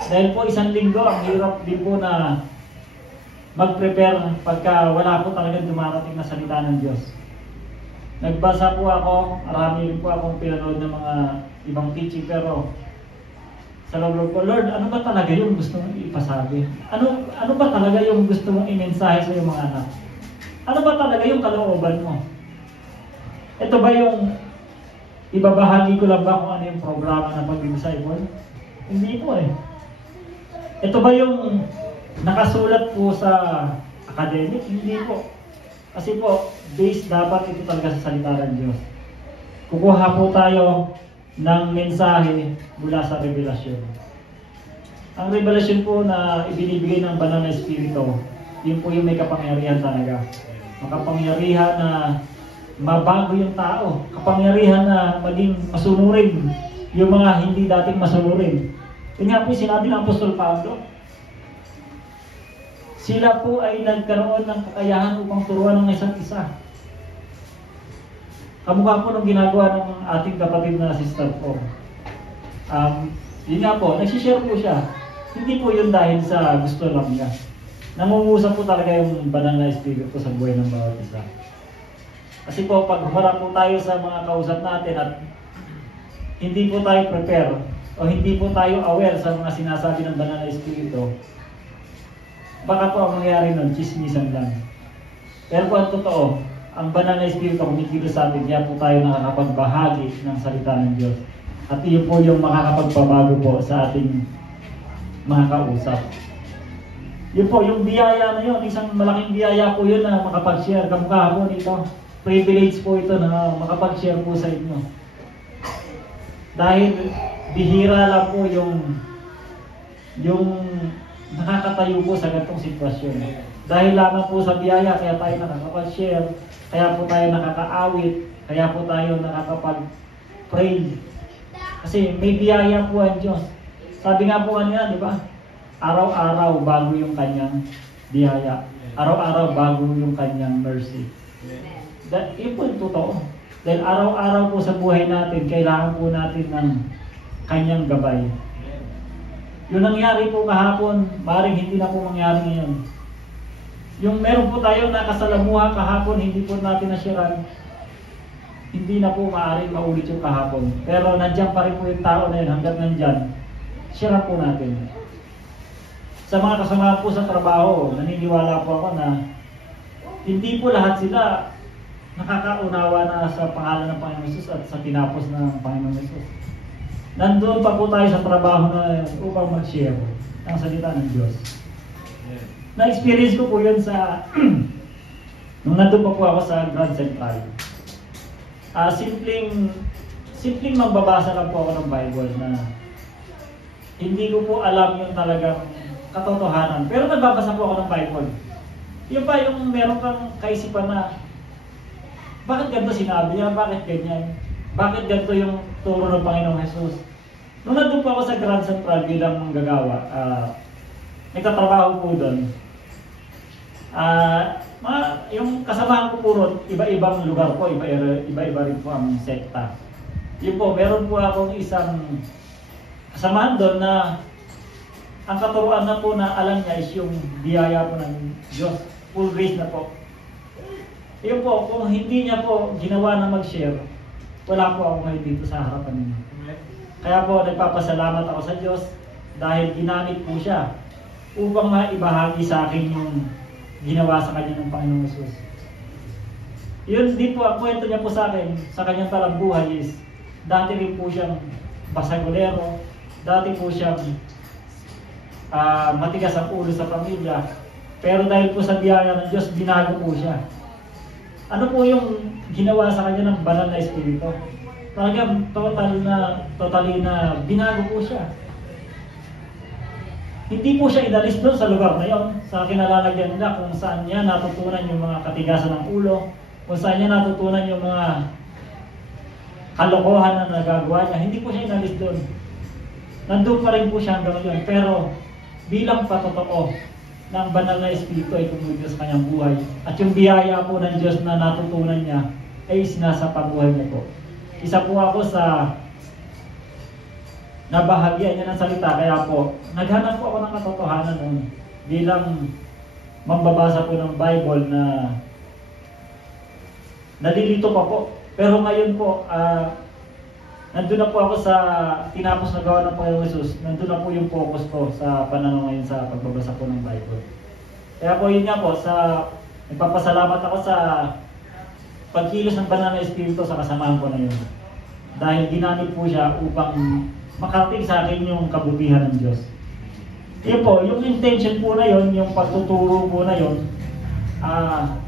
Dahil po isang linggo, ang hirap din po na mag-prepare pagka wala po talaga dumarating na salita ng Diyos. Nagbasa po ako, marami rin po akong pinanood ng mga ibang teaching, pero sa loob ko, Lord, ano ba talaga yung gusto mong ipasabi? Ano ba talaga yung gusto mong imensahe sa iyong mga anak? Ano ba talaga yung kalooban mo? Ito ba yung ibabahagi ko lang ba kung ano yung programa ng pag-disciple? Hindi po Ito ba yung nakasulat po sa academic? Hindi po. Kasi po, based dapat ito talaga sa salita ng Diyos. Kukuha po tayo ng mensahe mula sa revelasyon. Ang revelasyon po na ibinibigay ng banal na espiritu, yun po yung may kapangyarihan talaga. Makapangyarihan na mabago yung tao. Kapangyarihan na maging masunurin yung mga hindi dating masunurin. Yun nga po sinabi ng Apostol Pablo. Sila po ay nagkaroon ng kakayahan upang turuan ng isa't isa. Kamukha po nung ginagawa ng ating kapatid na sister ko. Yun nga po, nagsishare po siya. Hindi po yun dahil sa gusto lang niya. Nangungusap po talaga yung banal na espiritu sa buhay ng bawat isa. Kasi po, pag humarap po tayo sa mga kausap natin at hindi po tayo prepare o hindi po tayo aware sa mga sinasabi ng banal na espiritu, baka po ang mangyari nun, chismisan lang. Pero po ang totoo, ang banal na espiritu kumikilos sa atin, kaya po tayo nakakapagbahagi ng salita ng Diyos. At iyon po yung makakapagpabago po sa ating mga kausap. Yun po, yung biyaya na yun, isang malaking biyaya po yun na makapag-share. Kamukha po nito, privilege po ito na makapag-share po sa inyo. Dahil bihira lang po yung nakakatayo po sa ganitong sitwasyon. Dahil lamang po sa biyaya, kaya tayo nakakapag-share, kaya po tayo nakakaawit, kaya po tayo nakakapag-pray. Kasi may biyaya po ang Diyos. Sabi nga po kanina, di ba? Araw-araw bago yung kanyang biyaya. Araw-araw bago yung kanyang mercy. Yun po yung totoo. Dahil araw-araw po sa buhay natin, kailangan po natin ng kanyang gabay. Yung nangyari po kahapon, maaaring hindi na po mangyari ngayon. Yung meron po tayong nakasalamuha kahapon, hindi po natin nasyaran, hindi na po maaaring maulit yung kahapon. Pero nandiyan pa rin po yung tao na yun, hanggat nandyan, syaran po natin. Sa mga kasama po sa trabaho, naniniwala po ako na hindi po lahat sila nakakaunawa na sa pangalan ng Panginoon Jesus at sa tinapos ng Panginoon Jesus. Nandoon pa po tayo sa trabaho na upang mag-share ang salita ng Diyos. Na-experience ko po yun sa nung nandun pa po ako sa Grand Central. Simpleng magbabasa lang po ako ng Bible na hindi ko po alam yung talagang katotohanan. Pero nagbabasa po ako ng Bible. Yung pa yung meron kang kaisipan na bakit ganito sinabi niya? Bakit ganyan? Bakit ganito yung turo ng Panginoong Jesus? Nung nandun po ako sa Grand Central bilang manggagawa, nagtatrabaho po doon. Yung kasamahan ko po ron, iba-ibang lugar po, iba-iba rin po ang sekta. Yun po, meron po akong isang kasamahan doon na ang katuruan na po na alam niya is yung biyaya po ng Diyos. Full grace na po. Yun po, kung hindi niya po ginawa na mag-share, wala po ako ngayon dito sa harapan niya. Kaya po, nagpapasalamat ako sa Diyos dahil ginamit po siya upang maibahagi sa akin yung ginawa sa kanya ng Panginoong Jesus. Yun din po, ang kwento niya po sa akin, sa kanyang talambuhay is, dati rin po siyang basagulero, dati po siyang matigas ang ulo sa pamilya, pero dahil po sa biyaya ng Diyos, binago po siya. Ano po yung ginawa sa kanya ng banal na espiritu? Talagang totally na binago po siya. Hindi po siya inalis doon sa lugar na yon, sa kinalalagyan nila kung saan niya natutunan yung mga katigasan ng ulo, kung saan niya natutunan yung mga kalokohan na nagagawa niya. Hindi po siya inalis doon. Nandun pa rin po siya hanggang ngayon. Pero bilang patotoo ng banal na espiritu ay tumulo sa kanyang buhay. At yung biyaya po ng Diyos na natutunan niya ay sinasapabuhay niya po. Isa po ako sa nabahagyan niya ng salita, kaya po naghanap po ako ng katotohanan nun bilang mambabasa po ng Bible na nalilito pa po. Pero ngayon po, nandun na po ako sa tinapos na gawa ng Panginoong Jesus. Nandun na po yung focus ko sa pananaw ngayon sa pagbabasa po ng Bible. Kaya po yun nga po, nagpapasalamat ako sa pagkilos ng banal na espiritu sa kasamahan ko na yun. Dahil ginamit po siya upang makarating sa akin yung kabutihan ng Diyos. Yun po, yung intention po na yun, yung pagtuturo po na yun,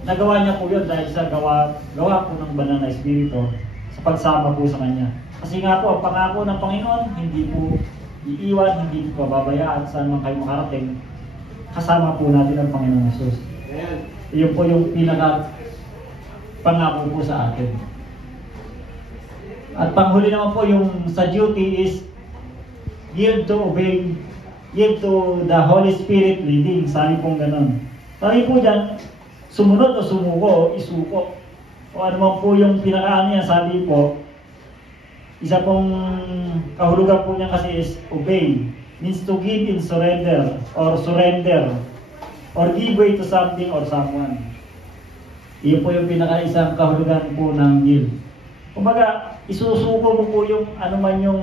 nagawa niya po yun dahil sa gawa po ng banal na espiritu sa pagsama po sa Kanya. Kasi nga po, ang pangako ng Panginoon, hindi po iiwan, hindi po pababayaan saan man kayo makarating. Kasama po natin ang Panginoong Jesus. Iyon po yung pinaka pangako po sa atin. At panghuli naman po yung sa duty is yield to obey, yield to the Holy Spirit leading. Sabi pong ganun. Sabi po dyan, sumunod o sumuko o isuko. O ano man po yung pinakaano niya, sabi po, isa pong kahulugan po niya kasi is obey. Means to give in surrender or give way to something or someone. Iyon po yung pinaka-isang kahulugan po ng yield. Kumbaga, isusuko mo po yung ano man yung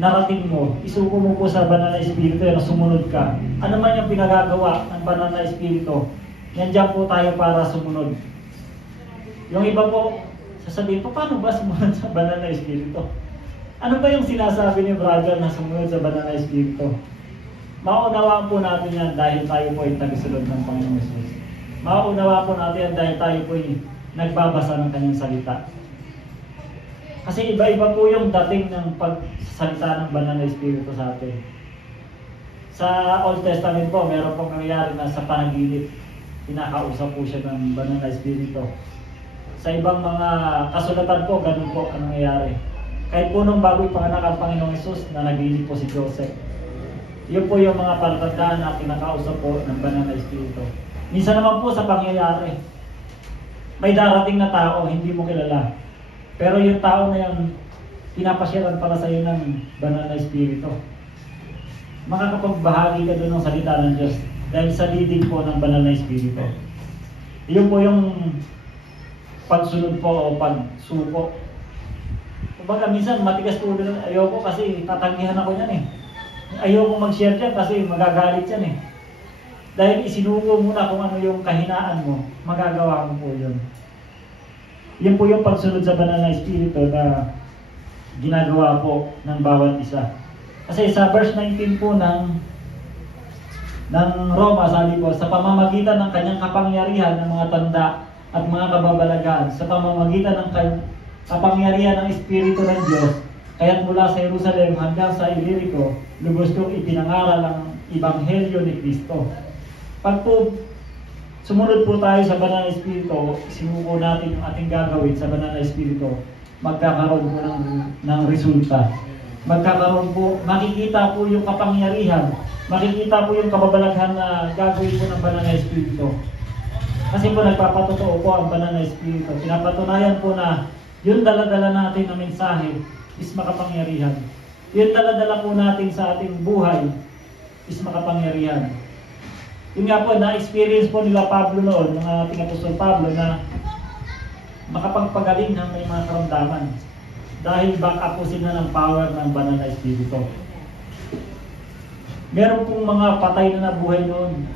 narating mo, isuko mo po sa banal na espiritu na sumunod ka. Ano man yung pinagagawa ng banal na espiritu, nandiyan po tayo para sumunod. Yung iba po, sasabihin po, paano ba sumunod sa banal na espiritu? Ano ba yung sinasabi ni brother na sumunod sa banal na espiritu? Maunawaan po natin yan dahil tayo po ay tagisunod ng Panginoong Jesus. Maunawaan po natin yan dahil tayo po ay nagbabasa ng kanyang salita. Kasi iba-iba po yung dating ng pagsalita ng banal na espiritu sa atin. Sa Old Testament po, meron pong nangyayari na sa panaginip, pinakausap po siya ng banal na espiritu. Sa ibang mga kasulatan po, ganun po ang nangyayari. Kahit po nung bago ipanganak ang Panginoong Jesus, na naginip po si Joseph. Yun po yung mga palatandaan na pinakausap po ng banal na espiritu. Minsan naman po sa pangyayari, may darating na tao, hindi mo kilala. Pero yung tao na yan, pinapasyaran para sa iyo ng banal na espiritu. Makakapagbahagi ka doon ng salita ng Diyos dahil sa leading po ng banal na espiritu. Yun po yung pagsunod po o pagsuko. Kumbaga minsan matigas po doon, ayoko kasi tatanggihan ako niyan eh. Ayoko mag-share dyan kasi magagalit yan eh. Dahil isinuko muna kung ano yung kahinaan mo, magagawa mo po yun. Yan po yung pagsunod sa banal na espiritu na ginagawa po ng bawat isa. Kasi sa verse 19 po ng Roma, sabi po, sa pamamagitan ng kanyang kapangyarihan ng mga tanda at mga kababalagaan, sa pamamagitan ng kapangyarihan ng Espiritu ng Diyos, kaya't mula sa Jerusalem hanggang sa Ilirico, lubos kong ipinangaral ang Ebanghelyo ni Kristo. Pag po sumunod po tayo sa banal na espiritu, sinuko natin yung ating gagawin sa banal na espiritu, magkakaroon po ng resulta. Magkakaroon po, makikita po yung kapangyarihan, makikita po yung kababalaghan na gagawin po ng banal na espiritu. Kasi po nagpapatotoo po ang banal na espiritu. Pinapatunayan po na yung dala-dala natin na mensahe is makapangyarihan. Yung dala-dala po natin sa ating buhay is makapangyarihan. Yun nga po, na-experience po nila Pablo noon, ng ating Apostol Pablo, na makapagpagaling ng may mga karamdaman. Dahil back up po sila ng power ng banal na espiritu. Meron pong mga patay na nabuhay noon.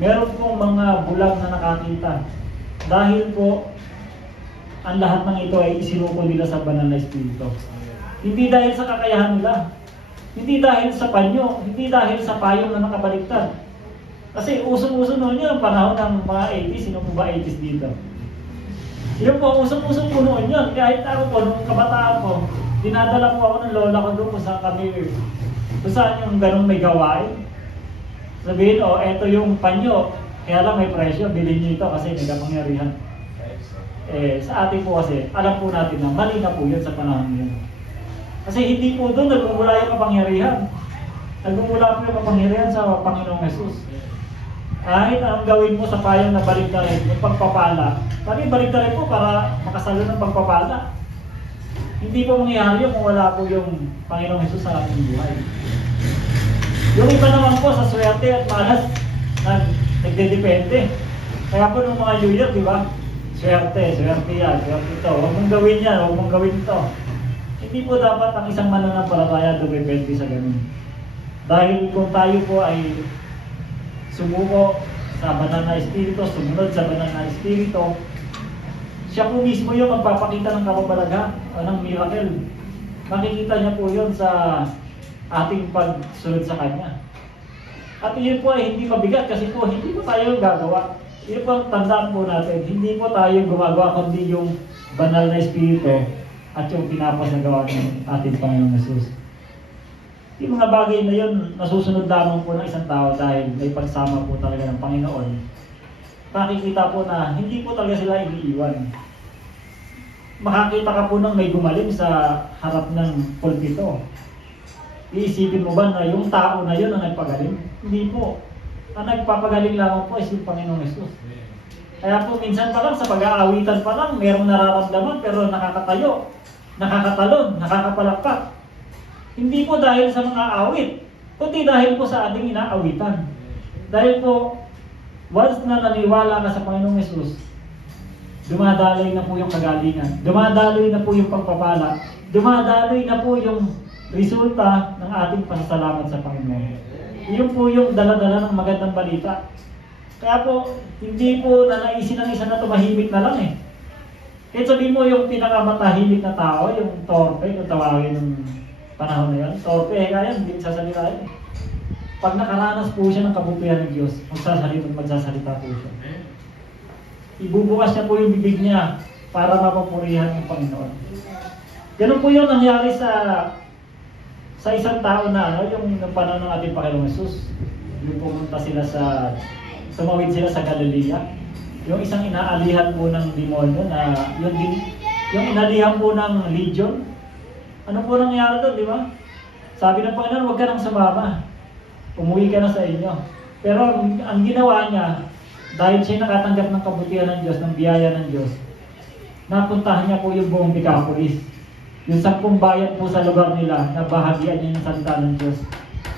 Meron pong mga bulag na nakakita. Dahil po, ang lahat ng ito ay isinuko nila sa banal na espiritu. Hindi dahil sa kakayahan nila. Hindi dahil sa panyo. Hindi dahil sa payong na nakabaliktad. Kasi usong-uso noon yun, ang panahon ng mga 80s, sino po ba 80s dito? Yun po, usong-uso po noon yun. Kahit ako po, nung kabataan ko, dinadala po ako ng lola ko doon kung saan kami, kung saan yung ganun may gawain. Sabihin, eto yung panyo, kaya lang may presyo, bilhin nyo ito kasi may kapangyarihan. Sa atin po kasi, alam po natin na mali na po yun sa panahon yun. Kasi hindi po doon nagmumula yung kapangyarihan. Nagmumula po yung kapangyarihan sa Panginoong Jesus. Kahit anong gawin mo sa payong na baligtarin, yung pagpapala. Sabi, baligtarin po para makasalo ng pagpapala. Hindi po mangyayari yun kung wala po yung Panginoong Jesus sa ating buhay. Yung iba naman po sa swerte at malas, nagdedepende. Kaya po nung mga New Year, di ba? Swerte yan, swerte ito. Huwag mong gawin yan, huwag mong gawin ito. Hindi po dapat ang isang mananampalataya dumepende sa ganun. Dahil kung tayo po ay sumuko sa banal na espiritu, sumunod sa banal na espiritu, siya po mismo yung magpapakita ng kababalaghan o ng miracle. Makikita niya po yun sa ating pagsunod sa Kanya. At yun po ay hindi mabigat kasi po hindi po tayo gagawa. Yun po ang tandaan po natin. Hindi po tayo gumagawa kundi yung banal na espiritu at yung pinapasagawa ng ating Panginoong Jesus. Yung mga bagay na yun, nasusunod lamang po ng isang tao dahil may pagsama po talaga ng Panginoon. Makikita po na hindi po talaga sila iniiwan. makakita ka po ng may gumaling sa harap ng pulpito, iisipin mo ba na yung tao na yun ang nagpagaling? Hindi po. Ang nagpapagaling lamang po is yung Panginoong Hesus. Kaya po minsan pa lang sa pag-aawitan pa lang, merong nararamdaman pero nakakatayo, nakakatalon, nakakapalakpak. Hindi po dahil sa mga awit, kundi dahil po sa ating inaawitan. Dahil po, once na naniwala ka sa Panginoong Hesus, dumadaloy na po yung kagalingan, dumadaloy na po yung pagpapala, dumadaloy na po yung resulta ng ating pasasalamat sa Panginoon. Yun po yung dala-dala ng magandang balita. Kaya po, hindi po nanaisin ng isa na tumahimik na lang eh. Kahit sabihin mo yung pinakamatahimik na tao, yung torpe, kung tawagin ng panahon na yan, torpe, kaya hindi sasalita yun. Pag nakaranas po siya ng kabutihan ng Diyos, magsasalita po siya. Ibubukas niya po yung bibig niya para mapapurihan ng Panginoon. Ganun po yung nangyari sa isang tao na yung panahon ng ating Panginoong Hesus. Yung pumunta sila tumawid sila sa Galilea. Yung isang inaalihan po ng demonyo na yung inalihan po ng legion. Ano po nangyari doon, di ba? Sabi ng Panginoon, huwag ka nang sumama. Umuwi ka na sa inyo. Pero ang ginawa niya, dahil siya nakatanggap ng kabutihan ng Diyos, ng biyaya ng Diyos, napuntahan niya po yung buong Decapolis. Yung 10 bayan po sa lugar nila, na bahagian niya yung salita ng Diyos.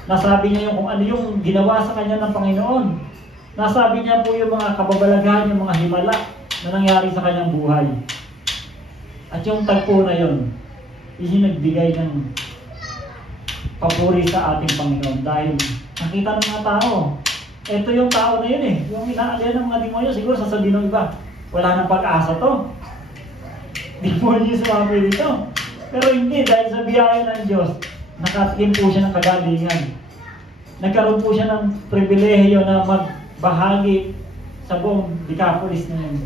Nasabi niya yung kung ano yung ginawa sa kanya ng Panginoon. Nasabi niya po yung mga kababalaghan, yung mga himala na nangyari sa kanyang buhay. At yung tagpo na yun, nagbigay ng papuri sa ating Panginoon dahil nakita ng mga tao. Ito yung tao na yun eh. Yung inaalihan ng mga demonyo, siguro sasabihin ng iba, wala nang pag-asa to. Demonyo yung sumami dito. Pero hindi, dahil sa biyaya ng Diyos, nakatingin po siya ng kagalingan. Nagkaroon po siya ng pribilehiyo na magbahagi sa buong Decapolis na yun.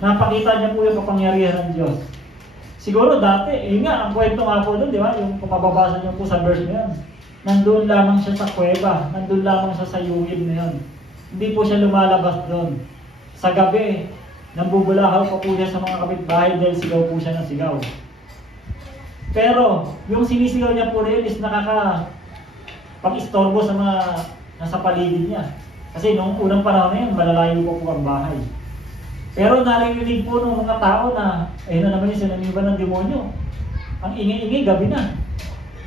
Napakita niya po yung kapangyarihan ng Diyos. Siguro dati, ang kwento nga po doon, di ba? Yung kung mababasa niyo po sa verse na yan. Nandun lamang siya sa kuweba, nandun lamang siya sa yungib na yun. Hindi po siya lumalabas doon. Sa gabi, nambubulahaw pa po siya sa mga kapitbahay dahil sigaw po siya ng sigaw. Pero, yung sinisigaw niya po rin is pag-istorbo sa mga nasa paligid niya. Kasi nung unang panahon na yun, malalayo po ang bahay. Pero narinig po ng mga tao na, ayun na naman yung sinaniban ng demonyo. Ang ingay-ingay, gabi na.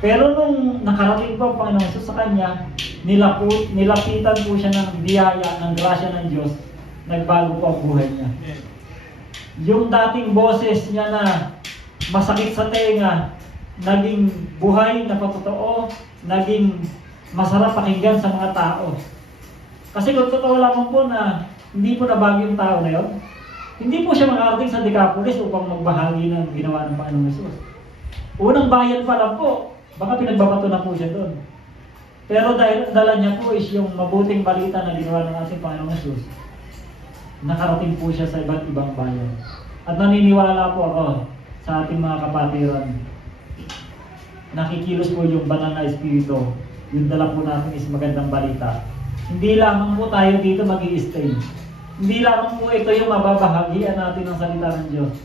Pero nung nakarating po ang Panginoon Hesus sa kanya, nilapitan po siya ng biyaya, ng grasya ng Diyos, nagbago po ang buhay niya. Yung dating boses niya na masakit sa tenga, naging buhay na patotoo, naging masarap pakinggan sa mga tao. Kasi kung totoo lamang po na hindi po nabago yung tao na yun, hindi po siya makarating sa Decapolis upang magbahagi ng ginawa ng Panginoong Hesus. Unang bayan pa lang po, baka pinagbabato na po siya doon. Pero dahil dala niya po is yung mabuting balita na ginawa ng ating Panginoong Hesus, nakarating po siya sa iba't ibang bayan. At naniniwala po ako sa ating mga kapatiran, nakikilos po yung banal na espiritu, yung dala po natin is magandang balita. Hindi lamang po tayo dito mag-i-stay. Hindi lamang po ito yung mababahagian natin ng salita ng Diyos,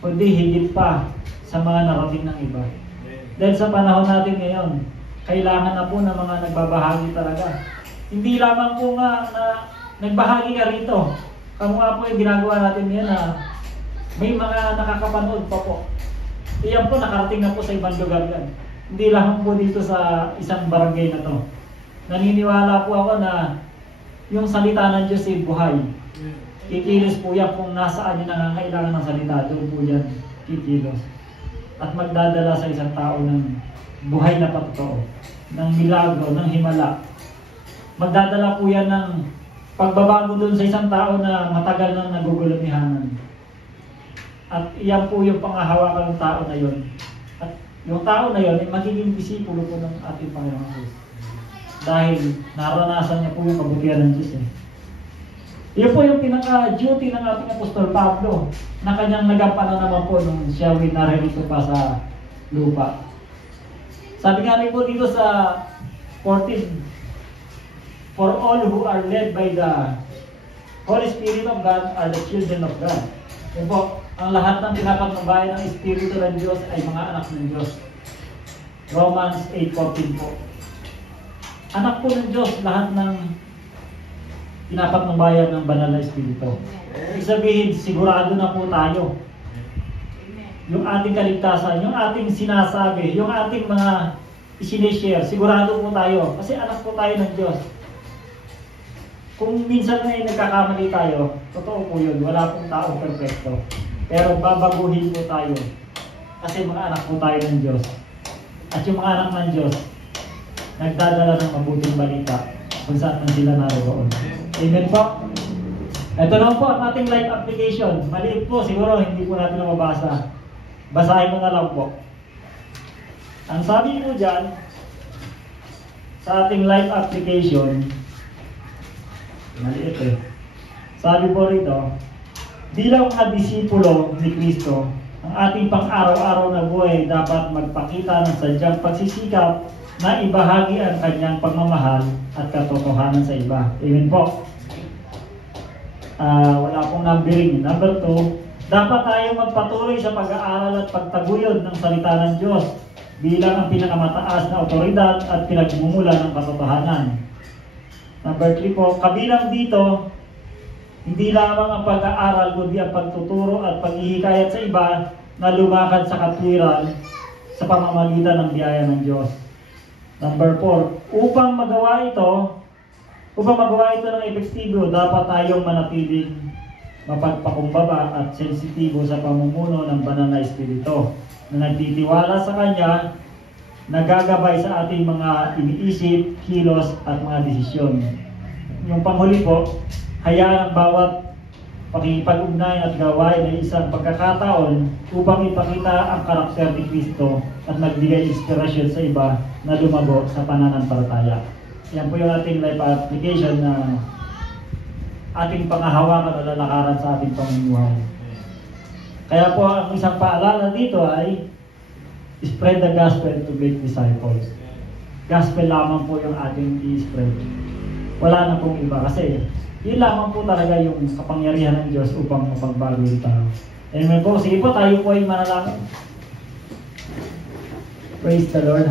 kundi higit pa sa mga narating ng iba. Dahil sa panahon natin ngayon, kailangan na po ng mga nagbabahagi talaga. Hindi lamang po nga na nagbahagi ka rito. Kamo nga po yung ginagawa natin ngayon na may mga nakakapanood pa po. Iyan po, nakarating na po sa ibang lugar yan. Hindi lamang po dito sa isang barangay na to. Naniniwala po ako na yung salita ng Diyos ay buhay. Kikilos po yan kung nasaan yung nangangailangan ng salita, doon po yan kikilos. At magdadala sa isang tao ng buhay na patotoo, ng milagro, ng himala. Magdadala po yan ng pagbabago doon sa isang tao na matagal nang nagugulamihanan. At iyan po yung pangahawakan ng tao na yun. At yung tao na yun ay magiging disipulo po ng ating Panginoong Hesus. Dahil naranasan niya po yung kabutihan ng Diyos eh. Iyon po yung pinaka-duty ng ating Apostol Pablo na kanyang nagampanan naman po nung siya naririto pa sa lupa. Sabi nga rin po dito sa 14, for all who are led by the Holy Spirit of God are the children of God. Yun po, ang lahat ng pinapagnubayan ng Espiritu ng Diyos ay mga anak ng Diyos. Romans 8:14 po. Anak po ng Diyos, lahat ng pinapagnubayan ng banal na Espiritu. Ibig sabihin, sigurado na po tayo. Yung ating kaligtasan, yung ating sinasabi, yung ating mga isinishare, sigurado po tayo. Kasi anak po tayo ng Diyos. Kung minsan na nagkakamali tayo, totoo po yun, wala pong taong perfecto. Pero babaguhin po tayo. Kasi mga anak po tayo ng Diyos. At yung mga anak ng Diyos, nagdadala ng mabuting balita kung saan man sila naroon. Amen po? Ito na po ang ating live application. Maliit po, siguro hindi po natin na mabasa. Basahin mo na lang po. Ang sabi po dyan, sa ating live application, maliit eh. Sabi po rito, bilang mga disipulo ni Kristo, ang ating pang-araw-araw na buhay dapat magpakita ng sadyang pagsisikap na ibahagi ang kanyang pagmamahal at katotohanan sa iba. Amen po. Wala pong numbering. Number 2, dapat tayo magpatuloy sa pag-aaral at pagtaguyod ng salita ng Diyos bilang ang pinakamataas na otoridad at pinagmumula ng katotohanan. Number 3 po, kabilang dito, hindi lamang ang pag-aaral kundi ang pagtuturo at paghihikayat sa iba na lumakad sa katwiran sa pamamagitan ng biyaya ng Diyos. Number 4, upang magawa ito ng epektibo, dapat tayong manatiling mapagpakumbaba at sensitibo sa pamumuno ng banal na Espiritu na nagtitiwala sa Kanya, nagagabay sa ating mga iniisip, kilos at mga desisyon. Yung panghuli po, hayaan ang bawat pakikipag-ugnayan at gawain ay isang pagkakataon upang ipakita ang karakter ni Kristo at magbigay inspirasyon sa iba na lumago sa pananampalataya. Yan po yung ating life application na ating pangahawakan o lalakaran sa ating pamumuhay. Kaya po ang isang paalala dito ay spread the gospel to make disciples. Gospel lamang po yung ating i-spread. Wala na pong iba kasi yun lamang po talaga yung kapangyarihan ng Diyos upang mapagbago yung tao. Amen po. Sige po, tayo po ay manalangin. Praise the Lord.